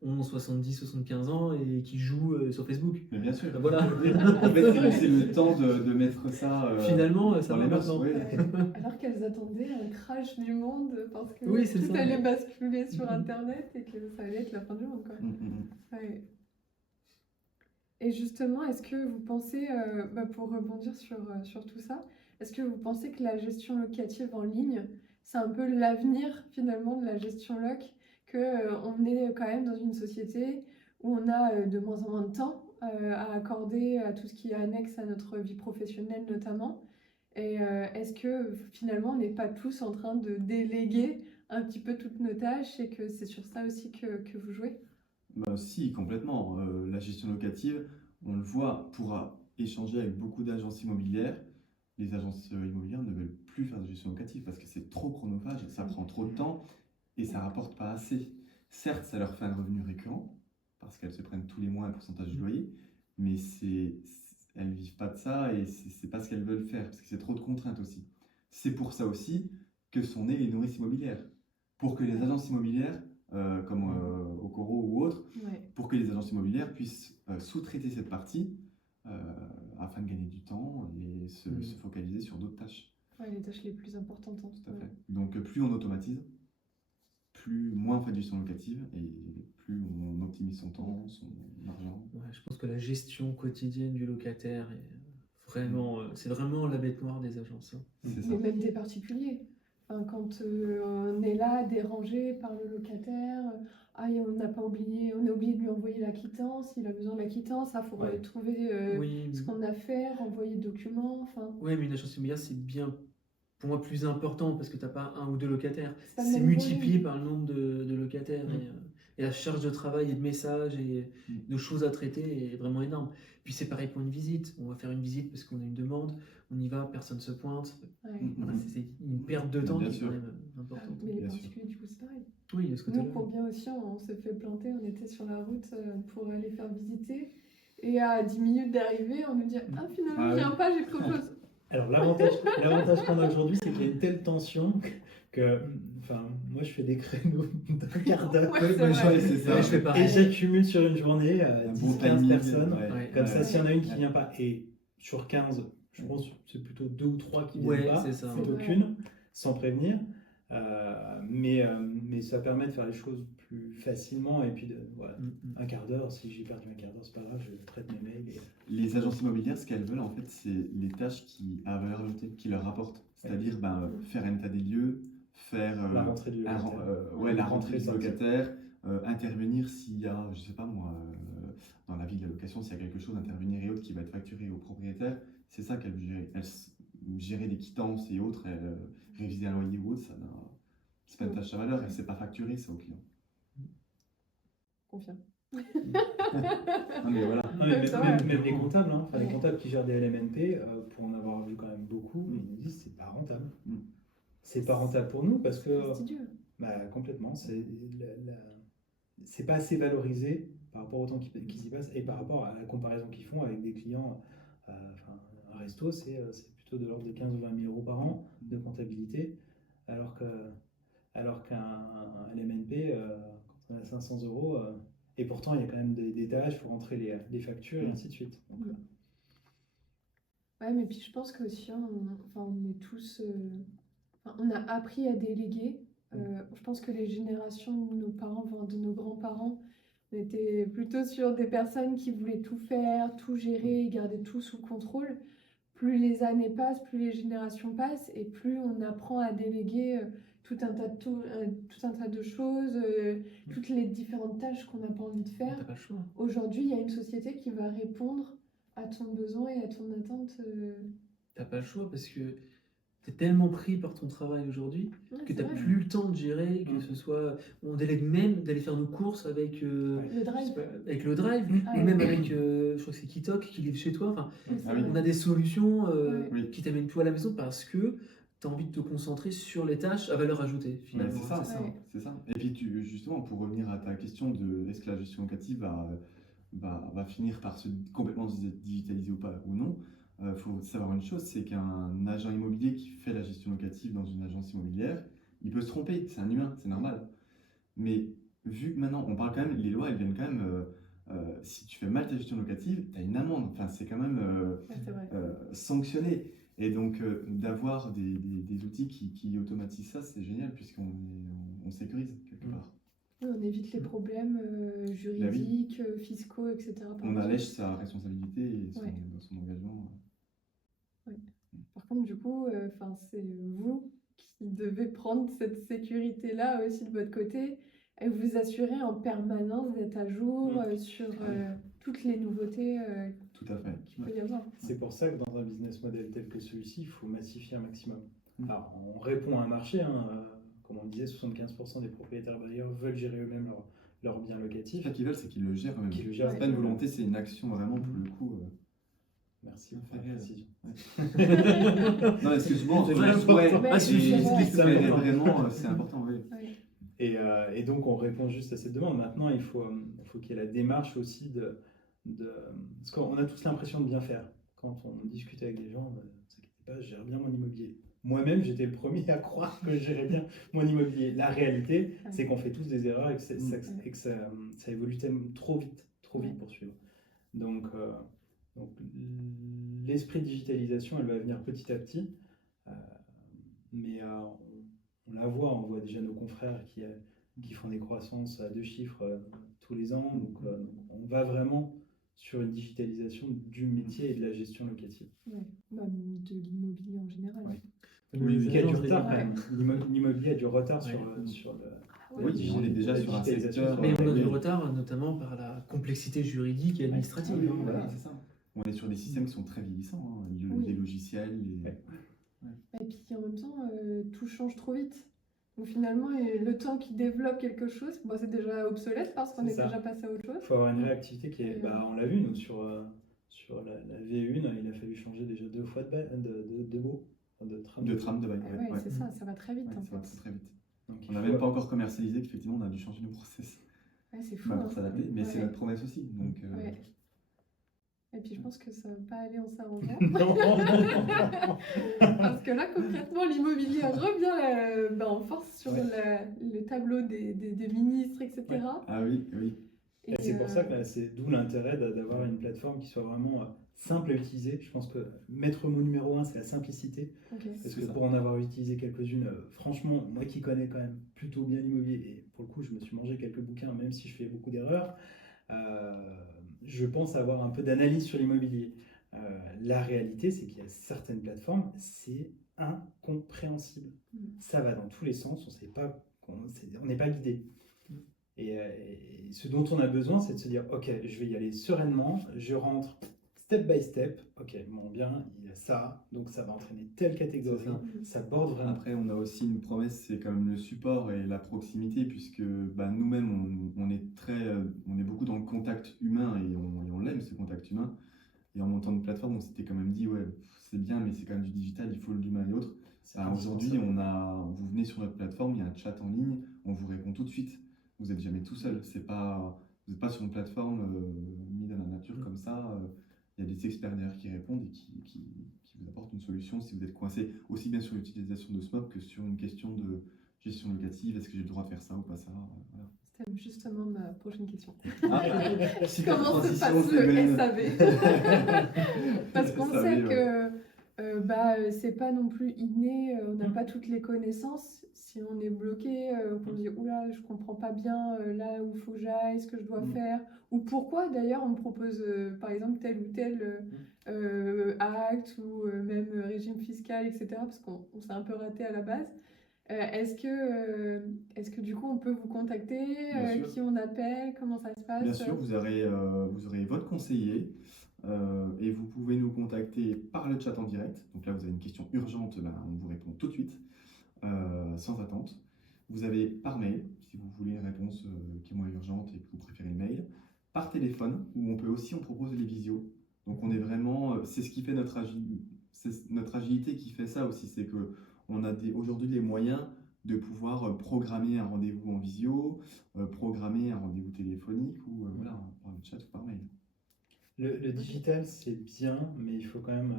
ont 70-75 ans et qui jouent sur Facebook. Mais bien sûr. Voilà. En fait, c'est le temps de mettre ça finalement, ça dans va les mœurs. maintenant. Alors qu'elles attendaient un crash du monde parce que tout ça. allait basculer sur Internet et que ça allait être la fin du monde. Quoi. Et justement, est-ce que vous pensez, pour rebondir sur tout ça, est-ce que vous pensez que la gestion locative en ligne, c'est un peu l'avenir finalement de la gestion loc, qu'on est quand même dans une société où on a de moins en moins de temps à accorder à tout ce qui est annexe à notre vie professionnelle notamment. Et est-ce que finalement on n'est pas tous en train de déléguer un petit peu toutes nos tâches et que c'est sur ça aussi que vous jouez ? Si, complètement. La gestion locative, on le voit, pour échanger avec beaucoup d'agences immobilières, les agences immobilières ne veulent plus faire de gestion locative parce que c'est trop chronophage, ça prend trop de temps et ça rapporte pas assez. Certes, ça leur fait un revenu récurrent parce qu'elles se prennent tous les mois un pourcentage du loyer, mais elles vivent pas de ça et c'est pas ce qu'elles veulent faire parce que c'est trop de contraintes aussi. C'est pour ça aussi que sont nées les nourrices immobilières. Pour que les agences immobilières, comme Okoro ou autres, Ouais. pour que les agences immobilières puissent sous-traiter cette partie afin de gagner du temps et se focaliser sur d'autres tâches. Ouais, les tâches les plus importantes. Hein. Tout à fait. Donc plus on automatise, moins on fait de gestion locative et plus on optimise son temps, son argent. Ouais, je pense que la gestion quotidienne du locataire est vraiment, c'est vraiment la bête noire des agences. Hein. C'est ça. Mais même des particuliers. Enfin, quand on est là, dérangé par le locataire, on n'a pas oublié, on a oublié de lui envoyer la quittance, il a besoin de la quittance, il faut Ouais. trouver Oui, ce qu'on a fait, renvoyer le document. Enfin, ouais, mais une agence immobilière, c'est bien pour moi plus important parce que tu n'as pas un ou deux locataires. c'est pas le C'est même multiplié volume. par le nombre de locataires et la charge de travail et de messages et de choses à traiter est vraiment énorme. Puis c'est pareil pour une visite. On va faire une visite parce qu'on a une demande, on y va, personne se pointe. Ouais. Voilà, c'est une perte de Bien temps qui est sûr. quand même importante. Mais les Bien sûr. particuliers, du coup, c'est pareil. Oui, de ce côté-là. Nous, combien aussi, on s'est fait planter, on était sur la route pour aller faire visiter. Et à 10 minutes d'arrivée, on nous dit « Ah, finalement, je viens pas, j'ai pris autre chose. » Alors, l'avantage qu'on a aujourd'hui, c'est qu'il y a une telle tension que, enfin, moi, je fais des créneaux d'un quart d'heure. Ouais, c'est Ouais, vrai. c'est ça. Ouais, je fais Et pareil. j'accumule sur une journée Un 10, bon 15 timing, personnes. ouais. Comme ça, Ouais. s'il y en a une qui vient pas, et sur 15, je pense que c'est plutôt 2 ou 3 qui viennent Ouais, pas, c'est ça. plutôt C'est vrai. qu'une, sans prévenir. Mais ça permet de faire les choses plus facilement. Et puis, voilà, un quart d'heure, si j'ai perdu un quart d'heure, c'est pas grave, je traite mes mails. Les agences immobilières, ce qu'elles veulent, en fait, c'est les tâches qui à valeur ajoutée, qui leur rapportent. C'est-à-dire faire un état des lieux, faire La rentrée du locataire. la rentrée du sortie. locataire, intervenir s'il y a, je sais pas moi, dans la vie de la location, s'il y a quelque chose, intervenir et autres qui va être facturé au propriétaire. C'est ça qu'elles veulent gérer. Gérer des quittances et autres, réviser un loyer ou autre, c'est pas une tâche à valeur, elle ne sait pas facturer, c'est au client. Confirme. Non, mais voilà. Non, mais Ouais, c'est vrai. même les comptables, hein, enfin, les Ouais. comptables qui gèrent des LMNP, pour en avoir vu quand même beaucoup, ils nous disent c'est pas rentable. Mm. C'est pas rentable pour nous parce que, Fastidieux. complètement, c'est pas assez valorisé par rapport au temps qui s'y passe et par rapport à la comparaison qu'ils font avec des clients. Enfin, un resto, c'est plutôt de l'ordre de 15 ou 20 000 euros par an de comptabilité, alors qu'un LMNP, quand on a 500 euros, et pourtant il y a quand même des tâches, il faut rentrer les factures et ainsi de suite. Donc, Ouais, mais puis je pense qu'aussi, on est tous. On a appris à déléguer. Je pense que les générations de nos parents, voire de nos grands-parents, on était plutôt sur des personnes qui voulaient tout faire, tout gérer, et garder tout sous contrôle. Plus les années passent, plus les générations passent, et plus on apprend à déléguer tout un tas de choses, toutes les différentes tâches qu'on n'a pas envie de faire. T'as pas le choix. Aujourd'hui, il y a une société qui va répondre à ton besoin et à ton attente. T'as pas le choix parce que t'es tellement pris par ton travail aujourd'hui Ouais, que c'est t'as vrai. plus le temps de gérer, que Mm. ce soit. On délègue même d'aller faire nos courses avec, Le je drive. sais pas, avec le drive, Ah ou ouais. même avec, je crois que c'est Kitok qui livre chez toi. Enfin, Oui, c'est Ah oui. vrai. on a des solutions Ouais. Oui. qui t'amènent tout à la maison parce que t'as envie de te concentrer sur les tâches à valeur ajoutée, Mais finalement. c'est ça, Ouais. c'est ça. Et puis justement, pour revenir à ta question de est-ce que la gestion locative va finir par se complètement se digitaliser ou pas ou non, faut savoir une chose, c'est qu'un agent immobilier qui fait la gestion locative dans une agence immobilière, il peut se tromper, c'est un humain, c'est normal. Mais vu que maintenant, on parle quand même, les lois, elles viennent quand même, si tu fais mal ta gestion locative, tu as une amende, enfin c'est quand même Ouais, c'est vrai. sanctionné. Et donc d'avoir des outils qui automatisent ça, c'est génial puisqu'on sécurise quelque part. Oui, on évite les problèmes juridiques, fiscaux, etc. On allège sa responsabilité et son, Ouais. son engagement. Par contre, du coup, c'est vous qui devez prendre cette sécurité-là aussi de votre côté et vous assurer en permanence d'être à jour sur toutes les nouveautés Tout à fait. qu'il peut y avoir. c'est pour ça que dans un business model tel que celui-ci, il faut massifier un maximum. Mm. Alors, on répond à un marché, comme on disait, 75% des propriétaires bailleurs veulent gérer eux-mêmes leur bien Ce locatif. qu'ils veulent, c'est qu'ils le gèrent eux-mêmes. Qu'ils le gèrent. C'est pas une volonté, c'est une action vraiment pour le coup. Merci Ça pour fait la rire. précision. Non, excuse-moi, C'est ouais, très ouais, important. et- Ouais, c'est mais important. vraiment, c'est important, oui. Ouais. Et donc, on répond juste à cette demande. Maintenant, il faut qu'il y ait la démarche aussi parce qu'on a tous l'impression de bien faire. Quand on discute avec des gens, ne vous inquiétez pas, je gère bien mon immobilier. moi-même, j'étais le premier à croire que je gérais bien mon immobilier. La réalité, c'est qu'on fait tous des erreurs et que, ça évolue tellement trop vite pour suivre. Donc, donc, l'esprit de digitalisation, elle va venir petit à petit. Euh, mais on la voit, on voit déjà nos confrères qui font des croissances à 2 chiffres tous les ans. Donc, on va vraiment sur une digitalisation du métier et de la gestion locative. Ouais. Même de l'immobilier en général. Ouais. Oui, Qui a du agences retard des- quand même. L'immobilier a du retard Ouais. sur le. Oui, on est déjà la sur un digitalisation, secteur. Mais on a oui. du retard, notamment par la complexité juridique et administrative. Ah oui, hein. voilà, c'est ça. On est sur des systèmes qui sont très vieillissants, hein. Oui. Les logiciels, Ouais. Et puis en même temps, tout change trop vite. Donc finalement, le temps qu'ils développent quelque chose, bon, c'est déjà obsolète parce qu'on C'est est ça. déjà passé à autre Il chose. faut avoir une réactivité qui est. Et, Bah, on l'a vu, nous, sur la V1, il a fallu changer déjà 2 fois de beau, de tram. de tram de bail. Ah ouais, c'est ça va très vite Ouais, en ça va fait. très très vite. Donc, On il n'a faut- même pas encore commercialisé qu'effectivement on a dû changer nos process Ouais, c'est fou. pour Hein. s'adapter, mais c'est Ouais. notre promesse aussi. Donc, Ouais. Et puis je pense que ça va pas aller en s'arrangeant. Non. Parce que là, concrètement, l'immobilier revient en force sur Ouais. le tableau des ministres, etc. Ah oui, oui. Et c'est pour ça que c'est d'où l'intérêt d'avoir une plateforme qui soit vraiment simple à utiliser. Je pense que maître mot numéro 1, c'est la simplicité. Ok. Parce C'est que ça. pour en avoir utilisé quelques-unes, franchement, moi qui connais quand même plutôt bien l'immobilier, et pour le coup, je me suis mangé quelques bouquins, même si je fais beaucoup d'erreurs, je pense avoir un peu d'analyse sur l'immobilier. La réalité, c'est qu'il y a certaines plateformes, c'est incompréhensible. Ça va dans tous les sens, on n'est pas guidé. Et ce dont on a besoin, c'est de se dire, ok, je vais y aller sereinement, je rentre step by step, ok, mon bien, il y a ça, donc ça va entraîner telle catégorie, ça borde vraiment. Après, on a aussi une promesse, c'est quand même le support et la proximité, puisque bah, nous-mêmes, on est beaucoup dans le contact humain et on l'aime ce contact humain. Et en montant de plateforme, on s'était quand même dit, ouais, c'est bien, mais c'est quand même du digital, il faut de l'humain et l'autre. Bah, aujourd'hui, vous venez sur notre plateforme, il y a un chat en ligne, on vous répond tout de suite. Vous n'êtes jamais tout seul. Vous n'êtes pas sur une plateforme mise dans la nature comme ça. Il y a des experts derrière qui répondent et qui vous apportent une solution si vous êtes coincé, aussi bien sur l'utilisation de SMOP que sur une question de gestion locative. Est-ce que j'ai le droit de faire ça ou pas ça? Voilà. C'était justement ma prochaine question. Super Comment se transition, passe le Stéphane. SAV? Parce qu'on SAV, sait ouais. que c'est pas non plus inné, on n'a pas toutes les connaissances. Si on est bloqué, qu'on dit oula, je comprends pas bien là où il faut que j'aille, ce que je dois faire, ou pourquoi d'ailleurs on me propose par exemple tel ou tel acte ou même régime fiscal, etc. Parce qu'on s'est un peu raté à la base. Est-ce que du coup on peut vous contacter, Bien sûr. qui on appelle, comment ça se passe? Bien sûr, vous aurez votre conseiller et vous pouvez nous contacter par le chat en direct. Donc là, vous avez une question urgente, ben, on vous répond tout de suite, sans attente. Vous avez par mail, si vous voulez une réponse qui est moins urgente et que vous préférez le mail, par téléphone, où on propose les visios. Donc on est vraiment, c'est ce qui fait c'est notre agilité qui fait ça aussi, c'est que on a aujourd'hui les moyens de pouvoir programmer un rendez-vous en visio, programmer un rendez-vous téléphonique ou voilà, par le chat ou par mail. Le digital, c'est bien, mais il faut quand même.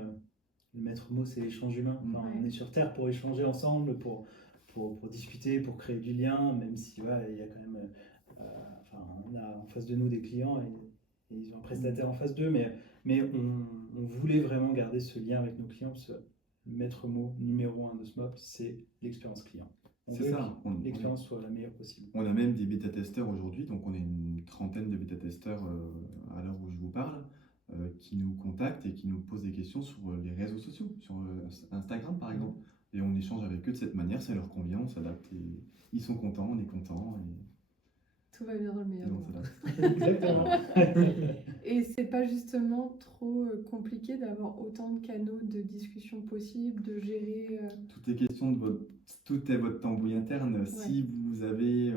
Le maître mot, c'est l'échange humain. Enfin, Ouais. On est sur Terre pour échanger ensemble, pour discuter, pour créer du lien, même si voilà, il y a quand même. On a en face de nous des clients et ils ont un prestataire en face d'eux, mais on voulait vraiment garder ce lien avec nos clients, parce que le maître mot numéro 1 de SMOP, c'est l'expérience client. On C'est veut ça. que l'expérience soit la meilleure possible. On a même des bêta-testeurs aujourd'hui, donc on est une trentaine de bêta-testeurs à l'heure où je vous parle, qui nous contactent et qui nous posent des questions sur les réseaux sociaux, sur Instagram par exemple. Et on échange avec eux de cette manière, ça leur convient, on s'adapte et ils sont contents, on est contents. Tout va bien dans le meilleur Et des on mondes. s'adapte. Exactement. Et c'est pas justement trop compliqué d'avoir autant de canaux de discussion possibles, de gérer. Tout est votre tambouille interne. Si vous avez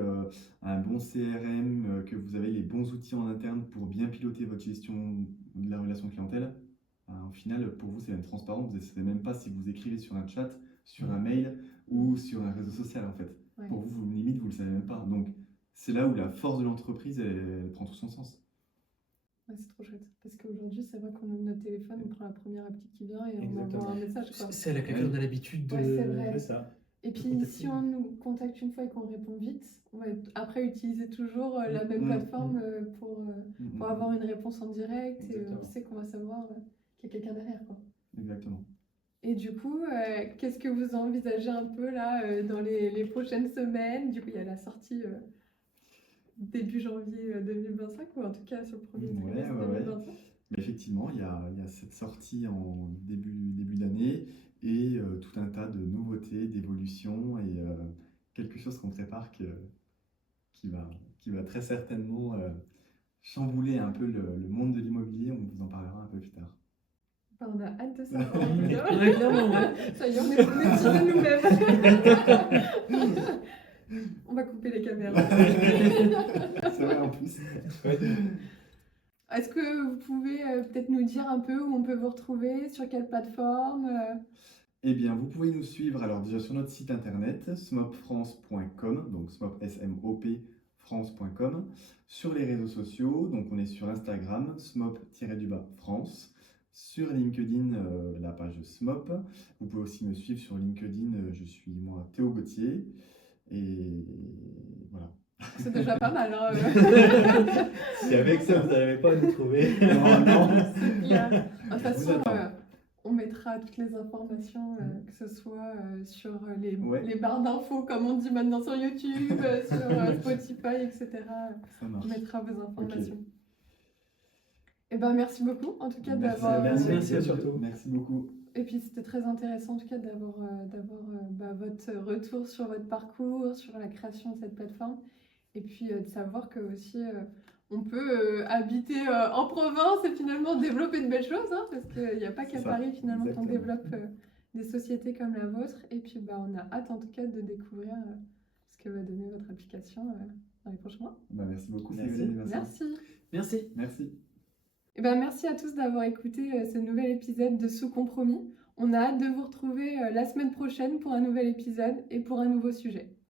un bon CRM, que vous avez les bons outils en interne pour bien piloter votre gestion de la relation clientèle, au final, pour vous, c'est même transparent. Vous ne savez même pas si vous écrivez sur un chat, sur un mail ou sur un réseau social, en fait. Ouais. Pour vous, limite, vous ne le savez même pas. Donc, c'est là où la force de l'entreprise, elle prend tout son sens. Ouais, c'est trop chouette. Parce qu'aujourd'hui, c'est vrai qu'on ouvre notre téléphone, on prend la première appli qui vient et on Exactement. envoie un message, quoi. C'est à laquelle on a l'habitude de. Ouais, c'est vrai. C'est ça. Et puis, contacter. si on nous contacte une fois et qu'on répond vite, on va après utiliser toujours la même Mm. plateforme pour avoir une réponse en direct et on Exactement. sait qu'on va savoir qu'il y a quelqu'un derrière, quoi. Exactement. Et du coup, qu'est-ce que vous envisagez un peu là dans les prochaines semaines? Du coup, il y a la sortie début janvier 2025, ou en tout cas sur le premier Ouais, trimestre ouais, ouais. 2025. Mais effectivement, il y a cette sortie en début d'année et tout un tas de nouveautés, d'évolutions et quelque chose qu'on prépare qui va très certainement chambouler un peu le monde de l'immobilier. On vous en parlera un peu plus tard. Enfin, on a hâte de savoir. en tout Ouais, cas. clairement, ouais. Ça y est, on est monétisés nous-mêmes. On va couper les caméras. C'est vrai en plus. Ouais. Est-ce que vous pouvez peut-être nous dire un peu où on peut vous retrouver, sur quelle plateforme Eh bien, vous pouvez nous suivre alors déjà sur notre site internet smopfrance.com, donc smop SMOP france.com, sur les réseaux sociaux, donc on est sur Instagram smop-France, sur LinkedIn la page Smop. Vous pouvez aussi me suivre sur LinkedIn, je suis moi Théo Gauthier et voilà. C'est déjà pas mal. Hein, Si avec ça, vous n'arrivez pas à nous trouver. Non. c'est clair. De toute vous façon, attends. on mettra toutes les informations, que ce soit sur Ouais. les barres d'infos, comme on dit maintenant sur YouTube, sur Spotify, etc. Ça marche. On mettra vos informations. Et ben, merci beaucoup, en tout cas, Merci, d'avoir... merci à vous. surtout. Merci beaucoup. Et puis, c'était très intéressant, en tout cas, d'avoir votre retour sur votre parcours, sur la création de cette plateforme. Et puis, de savoir que aussi... on peut habiter en province et finalement développer de belles choses, hein, parce qu'il n'y a pas qu'à C'est ça, Paris finalement qu'on exactement. développe des sociétés comme la vôtre. Et puis on a hâte en tout cas de découvrir ce que va donner votre application dans les prochains mois. Bah, merci beaucoup. Merci. Céline, merci. Merci. Merci. Et merci à tous d'avoir écouté ce nouvel épisode de Sous Compromis. On a hâte de vous retrouver la semaine prochaine pour un nouvel épisode et pour un nouveau sujet.